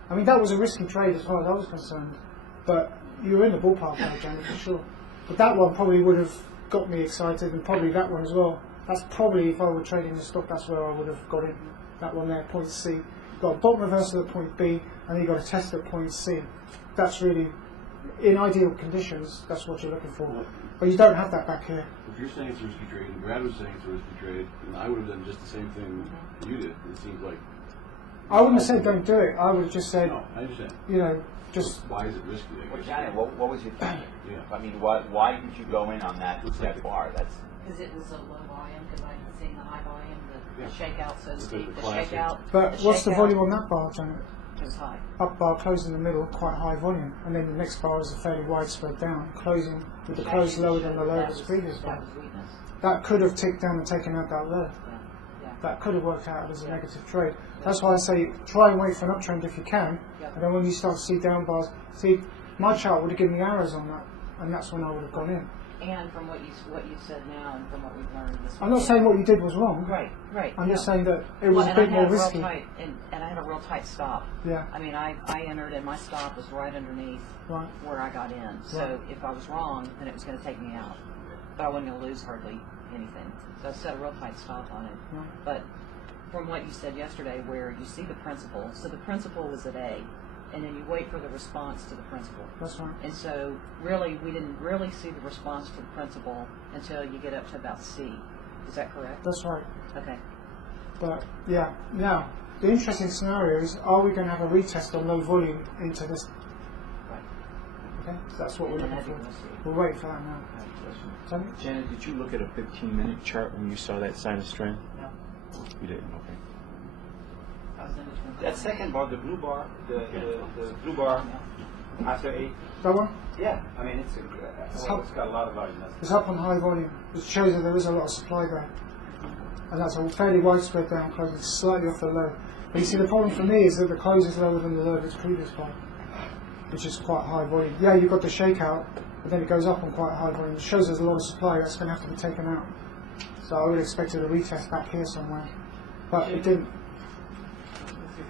I mean, that was a risky trade as far as I was concerned, but you were in the ballpark there, Janet, for sure. But that one probably would have got me excited, and probably that one as well. That's probably, if I were trading the stock, that's where I would have got in. That one there, point C. Got a bottom reversal at point B, and then you got a test at point C. That's really, in ideal conditions, that's what you're looking for. But you don't have that back here. If you're saying it's a risky trade, and Brad was saying it's a risky trade, and I would have done just the same thing that you did. It seems like. I wouldn't have said don't do it. I would have just said, No, I understand. you know, just Why is it risky? I Well, guess. Janet, what was your thinking? Yeah. I mean, why did you go in on that bar? That's Because it was a low volume, because I had seen the high volume, the Yeah. shakeout, so to It's speak, like the the classic. shakeout. But what's the shakeout volume on that bar, Janet? was high. Up bar closed in the middle, quite high volume, and then the next bar is a fairly widespread down, closing with the close lower than the low of its previous bar. That was weakness. That could have ticked down and taken out that low. Yeah. That could have worked out as a negative trade. That's why I say try and wait for an uptrend if you can, and then when you start to see down bars, see, my chart would have given me arrows on that, and that's when I would have gone in. And from what you've said now, and from what we've learned this I'm not weekend- saying what you did was wrong. Right. I'm just no. saying that it was Well, a and bit I more had a real risky. tight, and I had a real tight stop. Yeah. I mean, I entered and my stop was right underneath Right. where I got in. So Right. if I was wrong, then it was going to take me out. But I wasn't going to lose hardly anything. So I set a real tight stop on it. Yeah. But from what you said yesterday, where you see the principal, so the principal was at A, and then you wait for the response to the principal. That's right. And so really, we didn't really see the response to the principal until you get up to about C. Is that correct? That's right. Okay. But yeah, now the interesting scenario is: are we going to have a retest on low volume into this? Right. Okay, so that's what we're And looking then for. we'll see. We'll wait for that now. Tony? Janet, did you look at a 15-minute chart when you saw that sinus trend? No. You didn't, okay. I was in between. That second bar, the blue bar, the blue bar after 8. That one? Yeah, I mean it's got a lot of volume. It's up on high volume, which shows that there is a lot of supply there. And that's a fairly widespread down closing, slightly off the low. But you see, the problem for me is that the close is lower than the low of its previous bar, which is quite high volume. Yeah, you've got the shakeout, but then it goes up on quite high volume. It shows there's a lot of supply that's going to have to be taken out. So I would have expected a retest back here somewhere. But it didn't.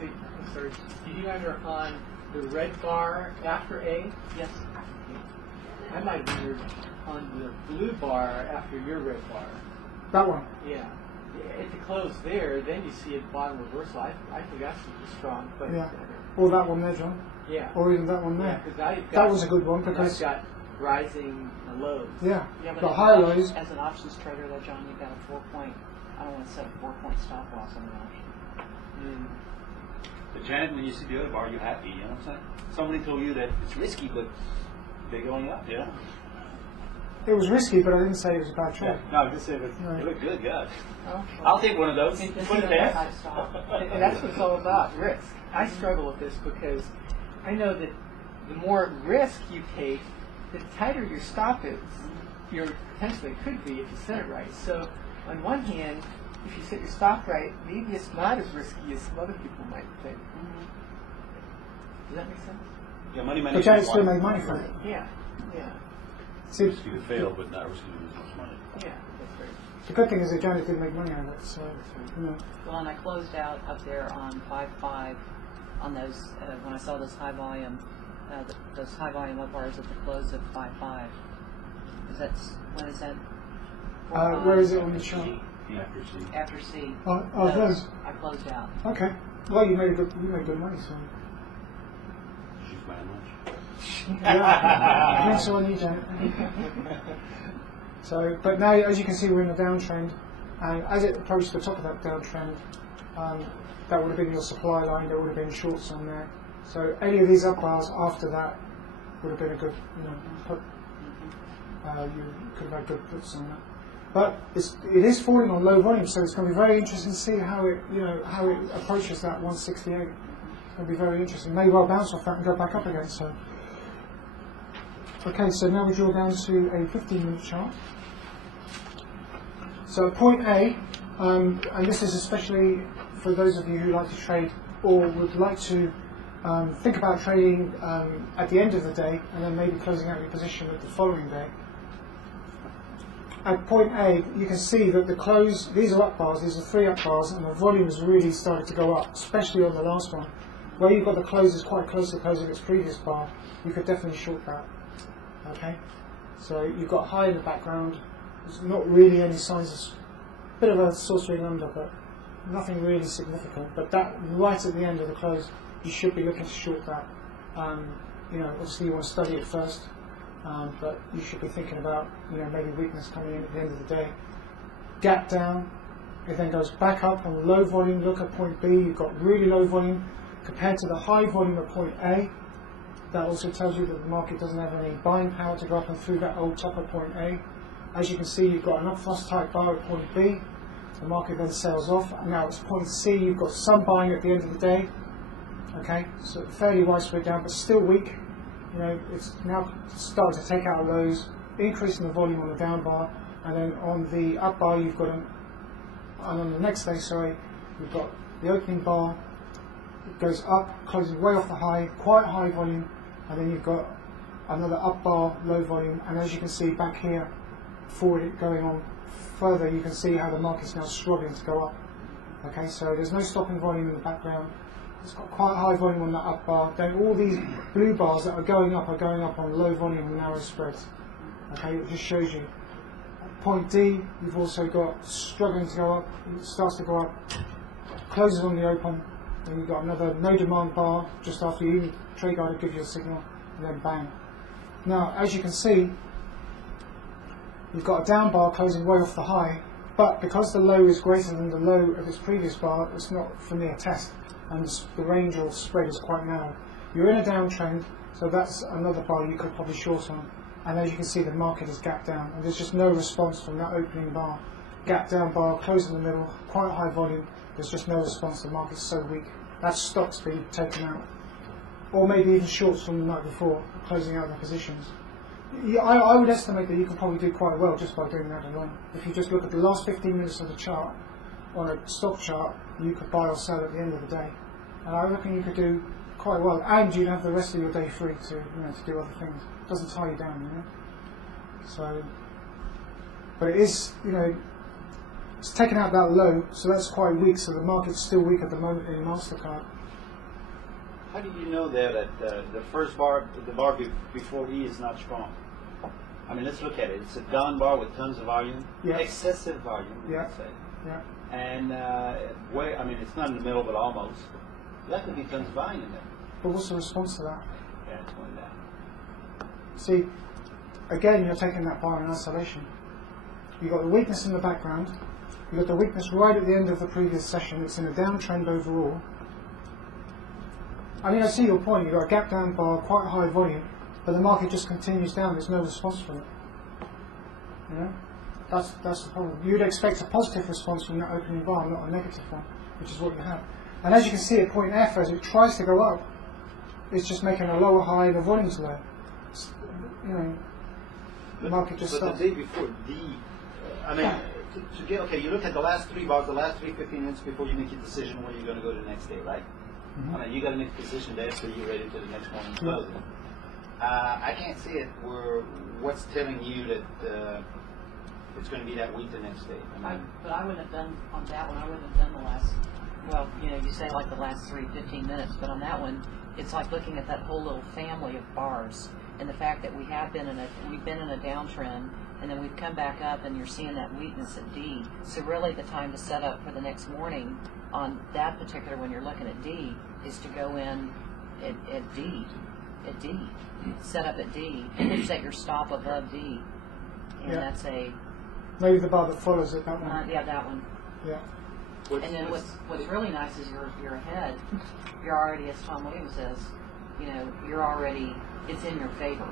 I'm sorry. Did you enter on the red bar after A? Yes. I might have entered on the blue bar after your red bar. That one. Yeah. at the close there, then you see a bottom reversal. I think that's super strong. But Yeah. Or that one there, John. yeah. Or even that one there. Yeah, 'cause I've That got- was a good one I've because got rising lows. yeah, Yeah, but but as higher an lows. as an options trader, though, John, you've got a 4-point. I don't want to set a 4-point stop loss on the option. Mm. But Janet, when you see the other bar, you're happy. You know what I'm saying? Somebody told you that it's risky, but they're going up. You know. It was risky, but I didn't say it was a bad trade. No, just say it. Right. You look good, God. Oh, I'll take one of those. This Put is it there. high stop. And that's what it's all about, risk. I struggle with this because I know that the more risk you take, the tighter your stop is. Your potentially could be if you set it right. So on one hand, if you set your stop right, maybe it's not as risky as some other people might think. Does that make sense? Yeah, money But Janet still made money from it. Yeah. Yeah. See, Risky to fail, but not risky to lose much money. Yeah. That's right. the good thing is that Janet did make money out of it. So, you know, Well, and I closed out up there on 5.5 on those when I saw those high volume up bars at the close of 5.5. Is that when is that? where is it on the chart? After C. After C. Oh, those. I closed out. Okay. Well, you made good money. So. She's buying lunch. Yeah. Thanks on you, Janet. So, but now, as you can see, we're in a downtrend, and as it approached the top of that downtrend, that would have been your supply line. There would have been shorts on there. So, any of these up bars after that would have been a good, put. You could have had good puts on that. But it is falling on low volume, so it's going to be very interesting to see how it approaches that 168. It's going to be very interesting. May well bounce off that and go back up again. So, okay, so now we draw down to a 15-minute chart. So point A, and this is especially for those of you who like to trade or would like to think about trading at the end of the day and then maybe closing out your position at the following day. At point A, you can see that the close, these are up bars, these are 3 up bars, and the volume has really started to go up, especially on the last one. Where you've got the closes quite close to the close of its previous bar, you could definitely short that. Okay? So you've got high in the background, there's not really any signs of, a bit of a sorcering under, but nothing really significant. But that, right at the end of the close, you should be looking to short that. Obviously you want to study it first. But you should be thinking about, maybe weakness coming in at the end of the day. Gap down, it then goes back up on low volume. Look at point B, you've got really low volume compared to the high volume at point A. That also tells you that the market doesn't have any buying power to go up and through that old top at point A. As you can see, you've got an up-frost type bar at point B. The market then sells off. And now it's point C, you've got some buying at the end of the day. Okay, so fairly widespread down, but still weak. It's now starting to take out lows, increasing the volume on the down bar, and then on the up bar you've got and on the next day, you've got the opening bar, it goes up, closing way off the high, quite high volume, and then you've got another up bar, low volume, and as you can see back here, forward going on further, you can see how the market's now struggling to go up. Okay, so there's no stopping volume in the background. It's got quite high volume on that up bar. Then all these blue bars that are going up on low volume and narrow spreads. Okay, it just shows you. Point D, you've also got struggling to go up. It starts to go up, closes on the open. Then you've got another no demand bar just after you trade guide will give you a signal, and then bang. Now, as you can see, you've got a down bar closing way off the high, but because the low is greater than the low of its previous bar, it's not for me a test. And the range or spread is quite narrow. You're in a downtrend, so that's another bar you could probably short on. And as you can see, the market is gapped down, and there's just no response from that opening bar. Gap down bar, close in the middle, quite high volume. There's just no response. The market's so weak. That's stocks being taken out, or maybe even shorts from the night before, closing out their positions. I would estimate that you can probably do quite well just by doing that alone. If you just look at the last 15 minutes of the chart, on a stock chart, you could buy or sell at the end of the day. And I reckon you could do quite well. And you'd have the rest of your day free to do other things. It doesn't tie you down, So, but it is, it's taken out that low, so that's quite weak. So the market's still weak at the moment in MasterCard. How do you know that the first bar, the bar before E is not strong? I mean, let's look at it. It's a down bar with tons of volume, Yeah. excessive volume, Yeah. let's say. Yeah. and I mean, it's not in the middle, but almost. That could be tons of volume in there. But what's the response to that? Yeah, it's going down. See, again, you're taking that bar in isolation. You've got the weakness in the background. You've got the weakness right at the end of the previous session. It's in a downtrend overall. I mean, I see your point. You've got a gap down bar, quite high volume, but the market just continues down. There's no response from it. You know? That's the problem. You'd expect a positive response from that opening bar, not a negative one, which is what you have. And as you can see at point F, as it tries to go up, it's just making a lower high and the volume's low. You know, the market just stops. But the day before D, I mean, to get, okay, you look at the last 3 bars, the last 15 minutes before you make your decision where you're going to go the next day, right? Mm-hmm. I mean, you got to make a decision there so you're ready for the next morning close. I can't see it where what's telling you that it's going to be that weak the next day. But I wouldn't have done, on that one, I wouldn't have done the last, well, you know, you say like the last 15 minutes, but on that one, it's like looking at that whole little family of bars, and the fact that we've been in a downtrend, and then we've come back up, and you're seeing that weakness at D. So really, the time to set up for the next morning on that particular, when you're looking at D, is to go in at D, set up at D, and set your stop above D, and that's maybe the bar that follows it, that one. Yeah, that one. Yeah. And then what's really nice is you're ahead. You're already, as Tom Williams says, you know, it's in your favor.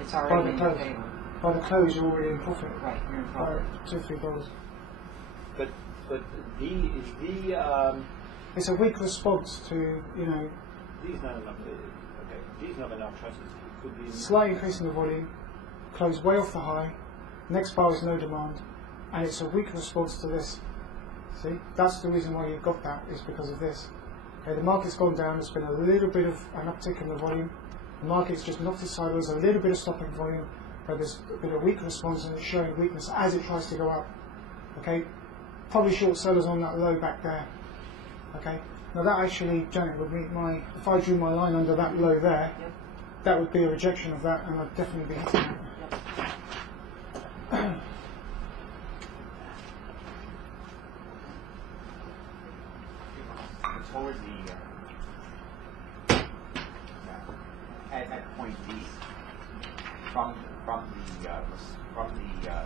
It's already in your favor. By the close, you're already in profit. Right, you're in profit. $2-3. But D is D. It's a weak response to, you know. D is not enough. Okay, D is not enough. Trust me. It could be Slight increase in the volume, close way off the high. Next bar is no demand, and it's a weak response to this. See, that's the reason why you've got that, is because of this. Okay, the market's gone down. There's been a little bit of an uptick in the volume. The market's just knocked it sideways. A little bit of stopping volume, but there's been a weak response, and it's showing weakness as it tries to go up. Okay, probably short sellers on that low back there. Okay, now that actually, Janet, would meet my. If I drew my line under that low there, that would be a rejection of that, and I'd definitely be hitting it. Towards at point D, from the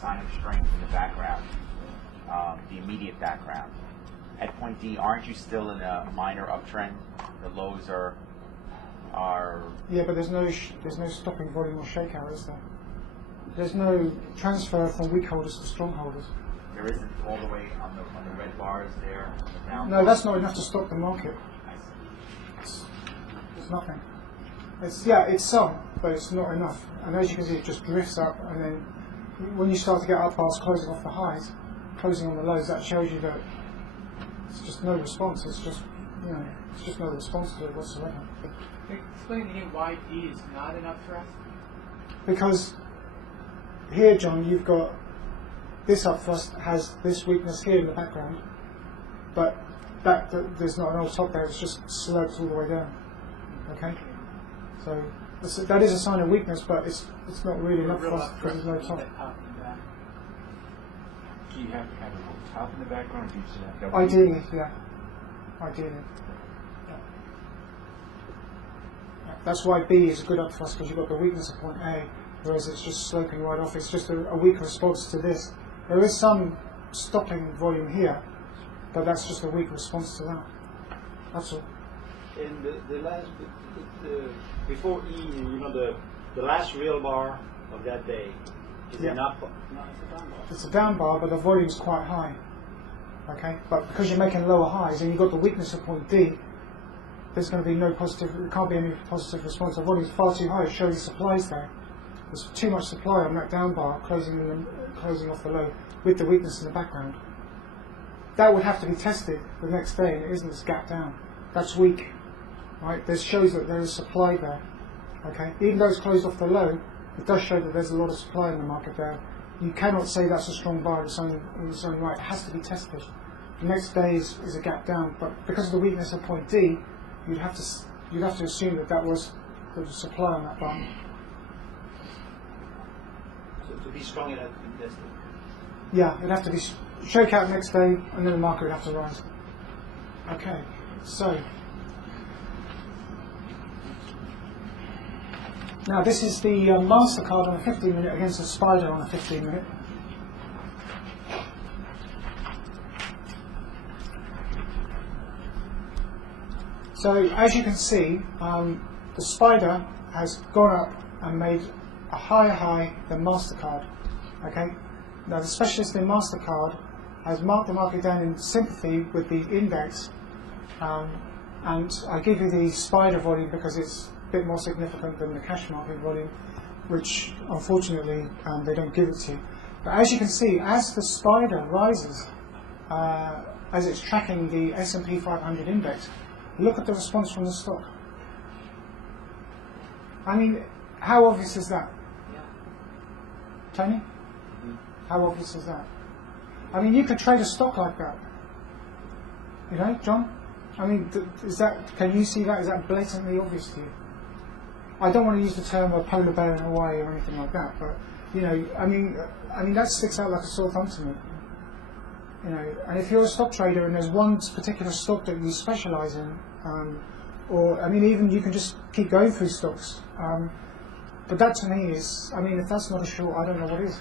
sign of strength in the background, the immediate background. At point D, aren't you still in a minor uptrend? The lows are. Yeah, but there's no stopping volume or shakeout, is there? There's no transfer from weak holders to strong holders. There isn't all the way on the red bars there. No, that's not enough to stop the market. It's nothing. It's some, but it's not enough. And as you can see, it just drifts up, and then when you start to get up bars closing off the highs, closing on the lows, that shows you that it's just no response. It's just, you know, it's just no response to it whatsoever. Explain to him why D is not enough for us. Because here, John, you've got this up thrust has this weakness here in the background, but there's not an old top there. It's just sloped all the way down. Okay, so that is a sign of weakness, but it's not really enough thrust because there's no top. Do you have to have a little top in the background? Do you just have to Ideally, yeah. Ideally. Yeah. That's why B is a good up thrust, because you've got the weakness at point A, whereas it's just sloping right off. It's just a weak response to this. There is some stopping volume here, but that's just a weak response to that. That's all. And the last, before E, you know, the last real bar of that day is an up. No, it's a down bar. It's a down bar, but the volume's quite high. Okay, but because you're making lower highs and you've got the weakness at point D, there's going to be no positive. There can't be any positive response. The volume's far too high. It's showing supplies there. There's too much supply on that down bar, closing off the low with the weakness in the background. That would have to be tested the next day, and it isn't. It's gap down. That's weak, right? This shows that there is supply there. Okay, even though it's closed off the low, it does show that there's a lot of supply in the market there. You cannot say that's a strong buy in its own right. It has to be tested. The next day is a gap down, but because of the weakness at point D, you'd have to assume that there was supply on that bar. So to be strong, it has to be tested. Yeah, it'd have to be shake out next day, and then the market would have to rise. Okay, so now this is the MasterCard on a 15-minute against the Spider on a 15-minute. So as you can see, the Spider has gone up and made a higher high than MasterCard. Okay. Now the specialist in MasterCard has marked the market down in sympathy with the index, and I give you the Spider volume because it's a bit more significant than the cash market volume, which unfortunately they don't give it to you. But as you can see, as the Spider rises, as it's tracking the S&P 500 index, look at the response from the stock. I mean, how obvious is that? Tony? How obvious is that? I mean, you could trade a stock like that. You know, John? I mean, is that? Can you see that? Is that blatantly obvious to you? I don't want to use the term a polar bear in Hawaii or anything like that, but you know, I mean that sticks out like a sore thumb to me. You know, and if you're a stock trader and there's one particular stock that you specialise in, or I mean, even you can just keep going through stocks. But that to me is, I mean, if that's not a short, I don't know what is.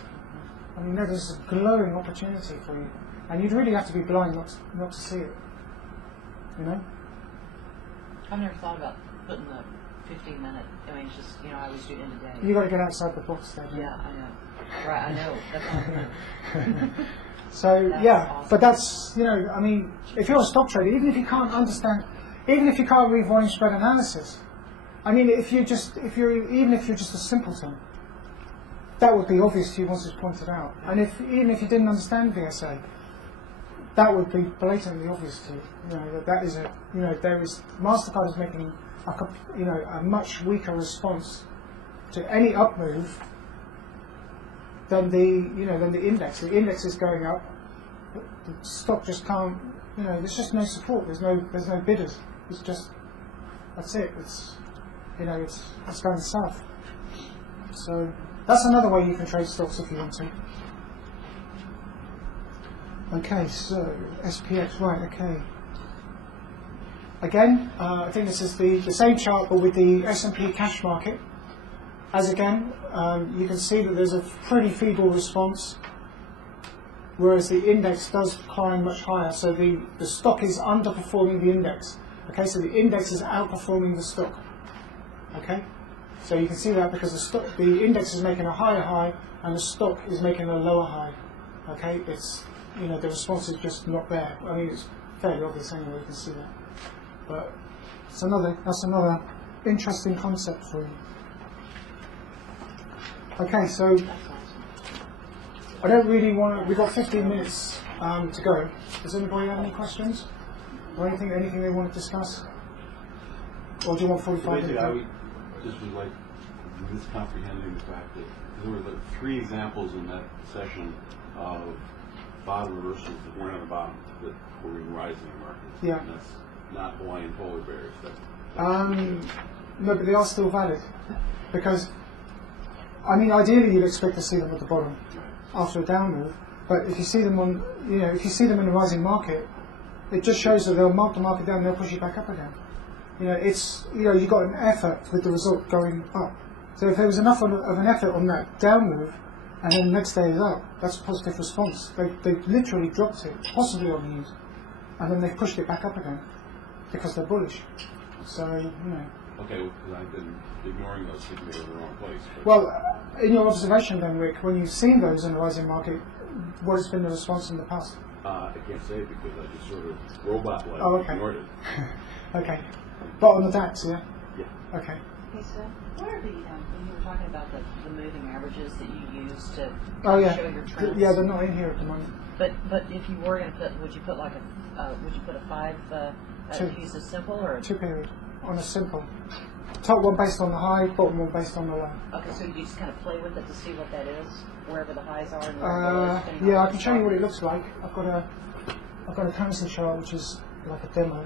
I mean, there's a glowing opportunity for you, and you'd really have to be blind not to see it. You know? I've never thought about putting the 15-minute. I mean, it's just, you know, I always do end of day. You got to get outside the box there. Yeah, I know. Right, I know. That's what I'm doing. So That's yeah, awesome. but that's, you know, I mean, if you're a stock trader, even if you can't understand, even if you can't read volume spread analysis, I mean, even if you're just a simpleton, that would be obvious to you once it's pointed out. And even if you didn't understand VSA, that would be blatantly obvious to you. You know, that is a, you know, MasterCard is making a much weaker response to any up move than the index. The index is going up. The stock just can't. You know, there's just no support. There's no bidders. It's just, that's it. It's, you know, it's going south. So that's another way you can trade stocks if you want to. Okay, so SPX, right? Okay. Again, I think this is the same chart, but with the S&P cash market. As again, you can see that there's a pretty feeble response, whereas the index does climb much higher. So the stock is underperforming the index. Okay, so the index is outperforming the stock. Okay, so you can see that because the index is making a higher high and the stock is making a lower high. Okay, it's, you know, the response is just not there. I mean, it's fairly obvious anyway. You can see that, but that's another interesting concept for you. Okay, so I don't really want to. We've got 15 minutes to go. Does anybody have any questions or anything they want to discuss, or do you want 45 minutes? I would just be like miscomprehending the fact that there were like 3 examples in that session of bottom reversals that weren't on the bottom that were in rising markets. Yeah. And that's not Hawaiian polar bears. No, but they are still valid because, I mean, ideally you'd expect to see them at the bottom after a down move, but if you see them if you see them in a rising market, it just shows that they'll mark the market down and they'll push it back up again. You know, you've got an effort with the result going up. So if there was enough of an effort on that down move, and then the next day is up, that's a positive response. They literally dropped it, possibly on the news, and then they've pushed it back up again because they're bullish. So, you know. Okay, well, because I've been ignoring those thinking they were in the wrong place. Well, in your observation then, Rick, when you've seen those in the rising market, what has been the response in the past? I can't say it because I just sort of robot-like ignored it. Okay. But on the DAX, yeah? Yeah. Okay. Okay, so what are when you were talking about the moving averages that you use to show your trends? Yeah, they're not in here at the moment. But if you were going to put, would you put a 5 use a simple or 2 period on a simple. Top one based on the high, bottom one based on the low. Okay, so you just kind of play with it to see what that is, wherever the highs are and wherever the lows. Yeah, I can show you what it looks like. I've got a currency chart which is like a demo.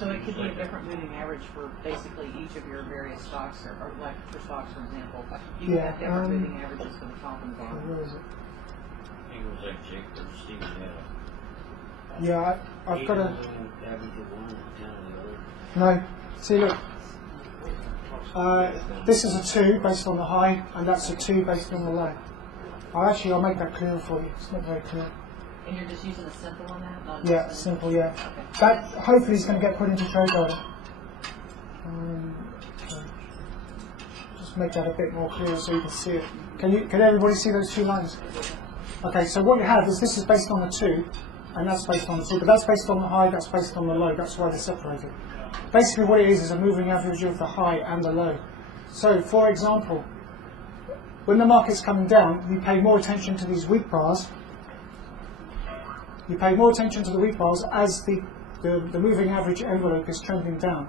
So it could be a different moving average for basically each of your various stocks, or like for stocks, for example, you can have different moving averages for the top and the bottom. Where is it? I think it was like Jake or Steve had Yeah, I've got a. average of one and 10 of the other. No, see, look. This is a 2 based on the high, and that's a 2 based on the low. I'll make that clearer for you. It's not very clear. And you're just using a simple on that? Not Yeah, just simple, yeah. Okay. That hopefully is going to get put into trade order. Just make that a bit more clear so you can see it. Can everybody see those 2 lines? Okay, so what you have is this is based on the 2, and that's based on the 2, but that's based on the high, that's based on the low, that's why they're separated. Basically what it is a moving average of the high and the low. So, for example, when the market's coming down, you pay more attention to these weak bars. You pay more attention to the weak bars as the moving average envelope is trending down.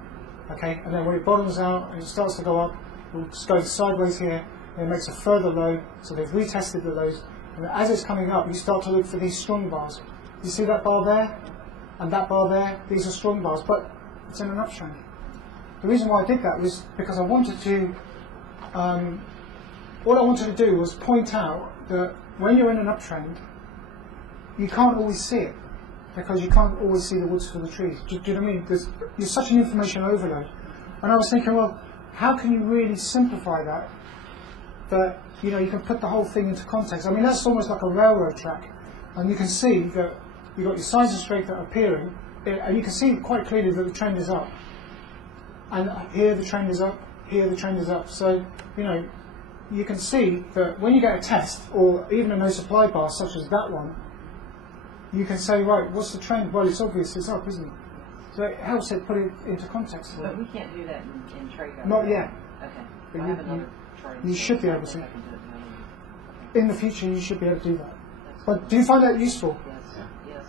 Okay, and then when it bottoms out and it starts to go up, it goes sideways here, and it makes a further low, so they've retested the lows, and as it's coming up, you start to look for these strong bars. You see that bar there, and that bar there, these are strong bars, but it's in an uptrend. The reason why I did that was because I wanted to, what I wanted to do was point out that when you're in an uptrend, you can't always see it, because you can't always see the woods for the trees. Do you know what I mean? You're such an information overload. And I was thinking, well, how can you really simplify that you can put the whole thing into context? I mean, that's almost like a railroad track. And you can see that you've got your signs of strength that are appearing, and you can see quite clearly that the trend is up. And here the trend is up, here the trend is up. So, you can see that when you get a test, or even a no supply bar such as that one, you can say, right, what's the trend? Well, it's obvious, it's up, isn't it? So it helps it put it into context. But we can't do that in trade. Not yet. Okay. But I have another chart. you should be able to. I can do it manually. Okay. In the future, you should be able to do that. But do you find that useful? Yes. Yes.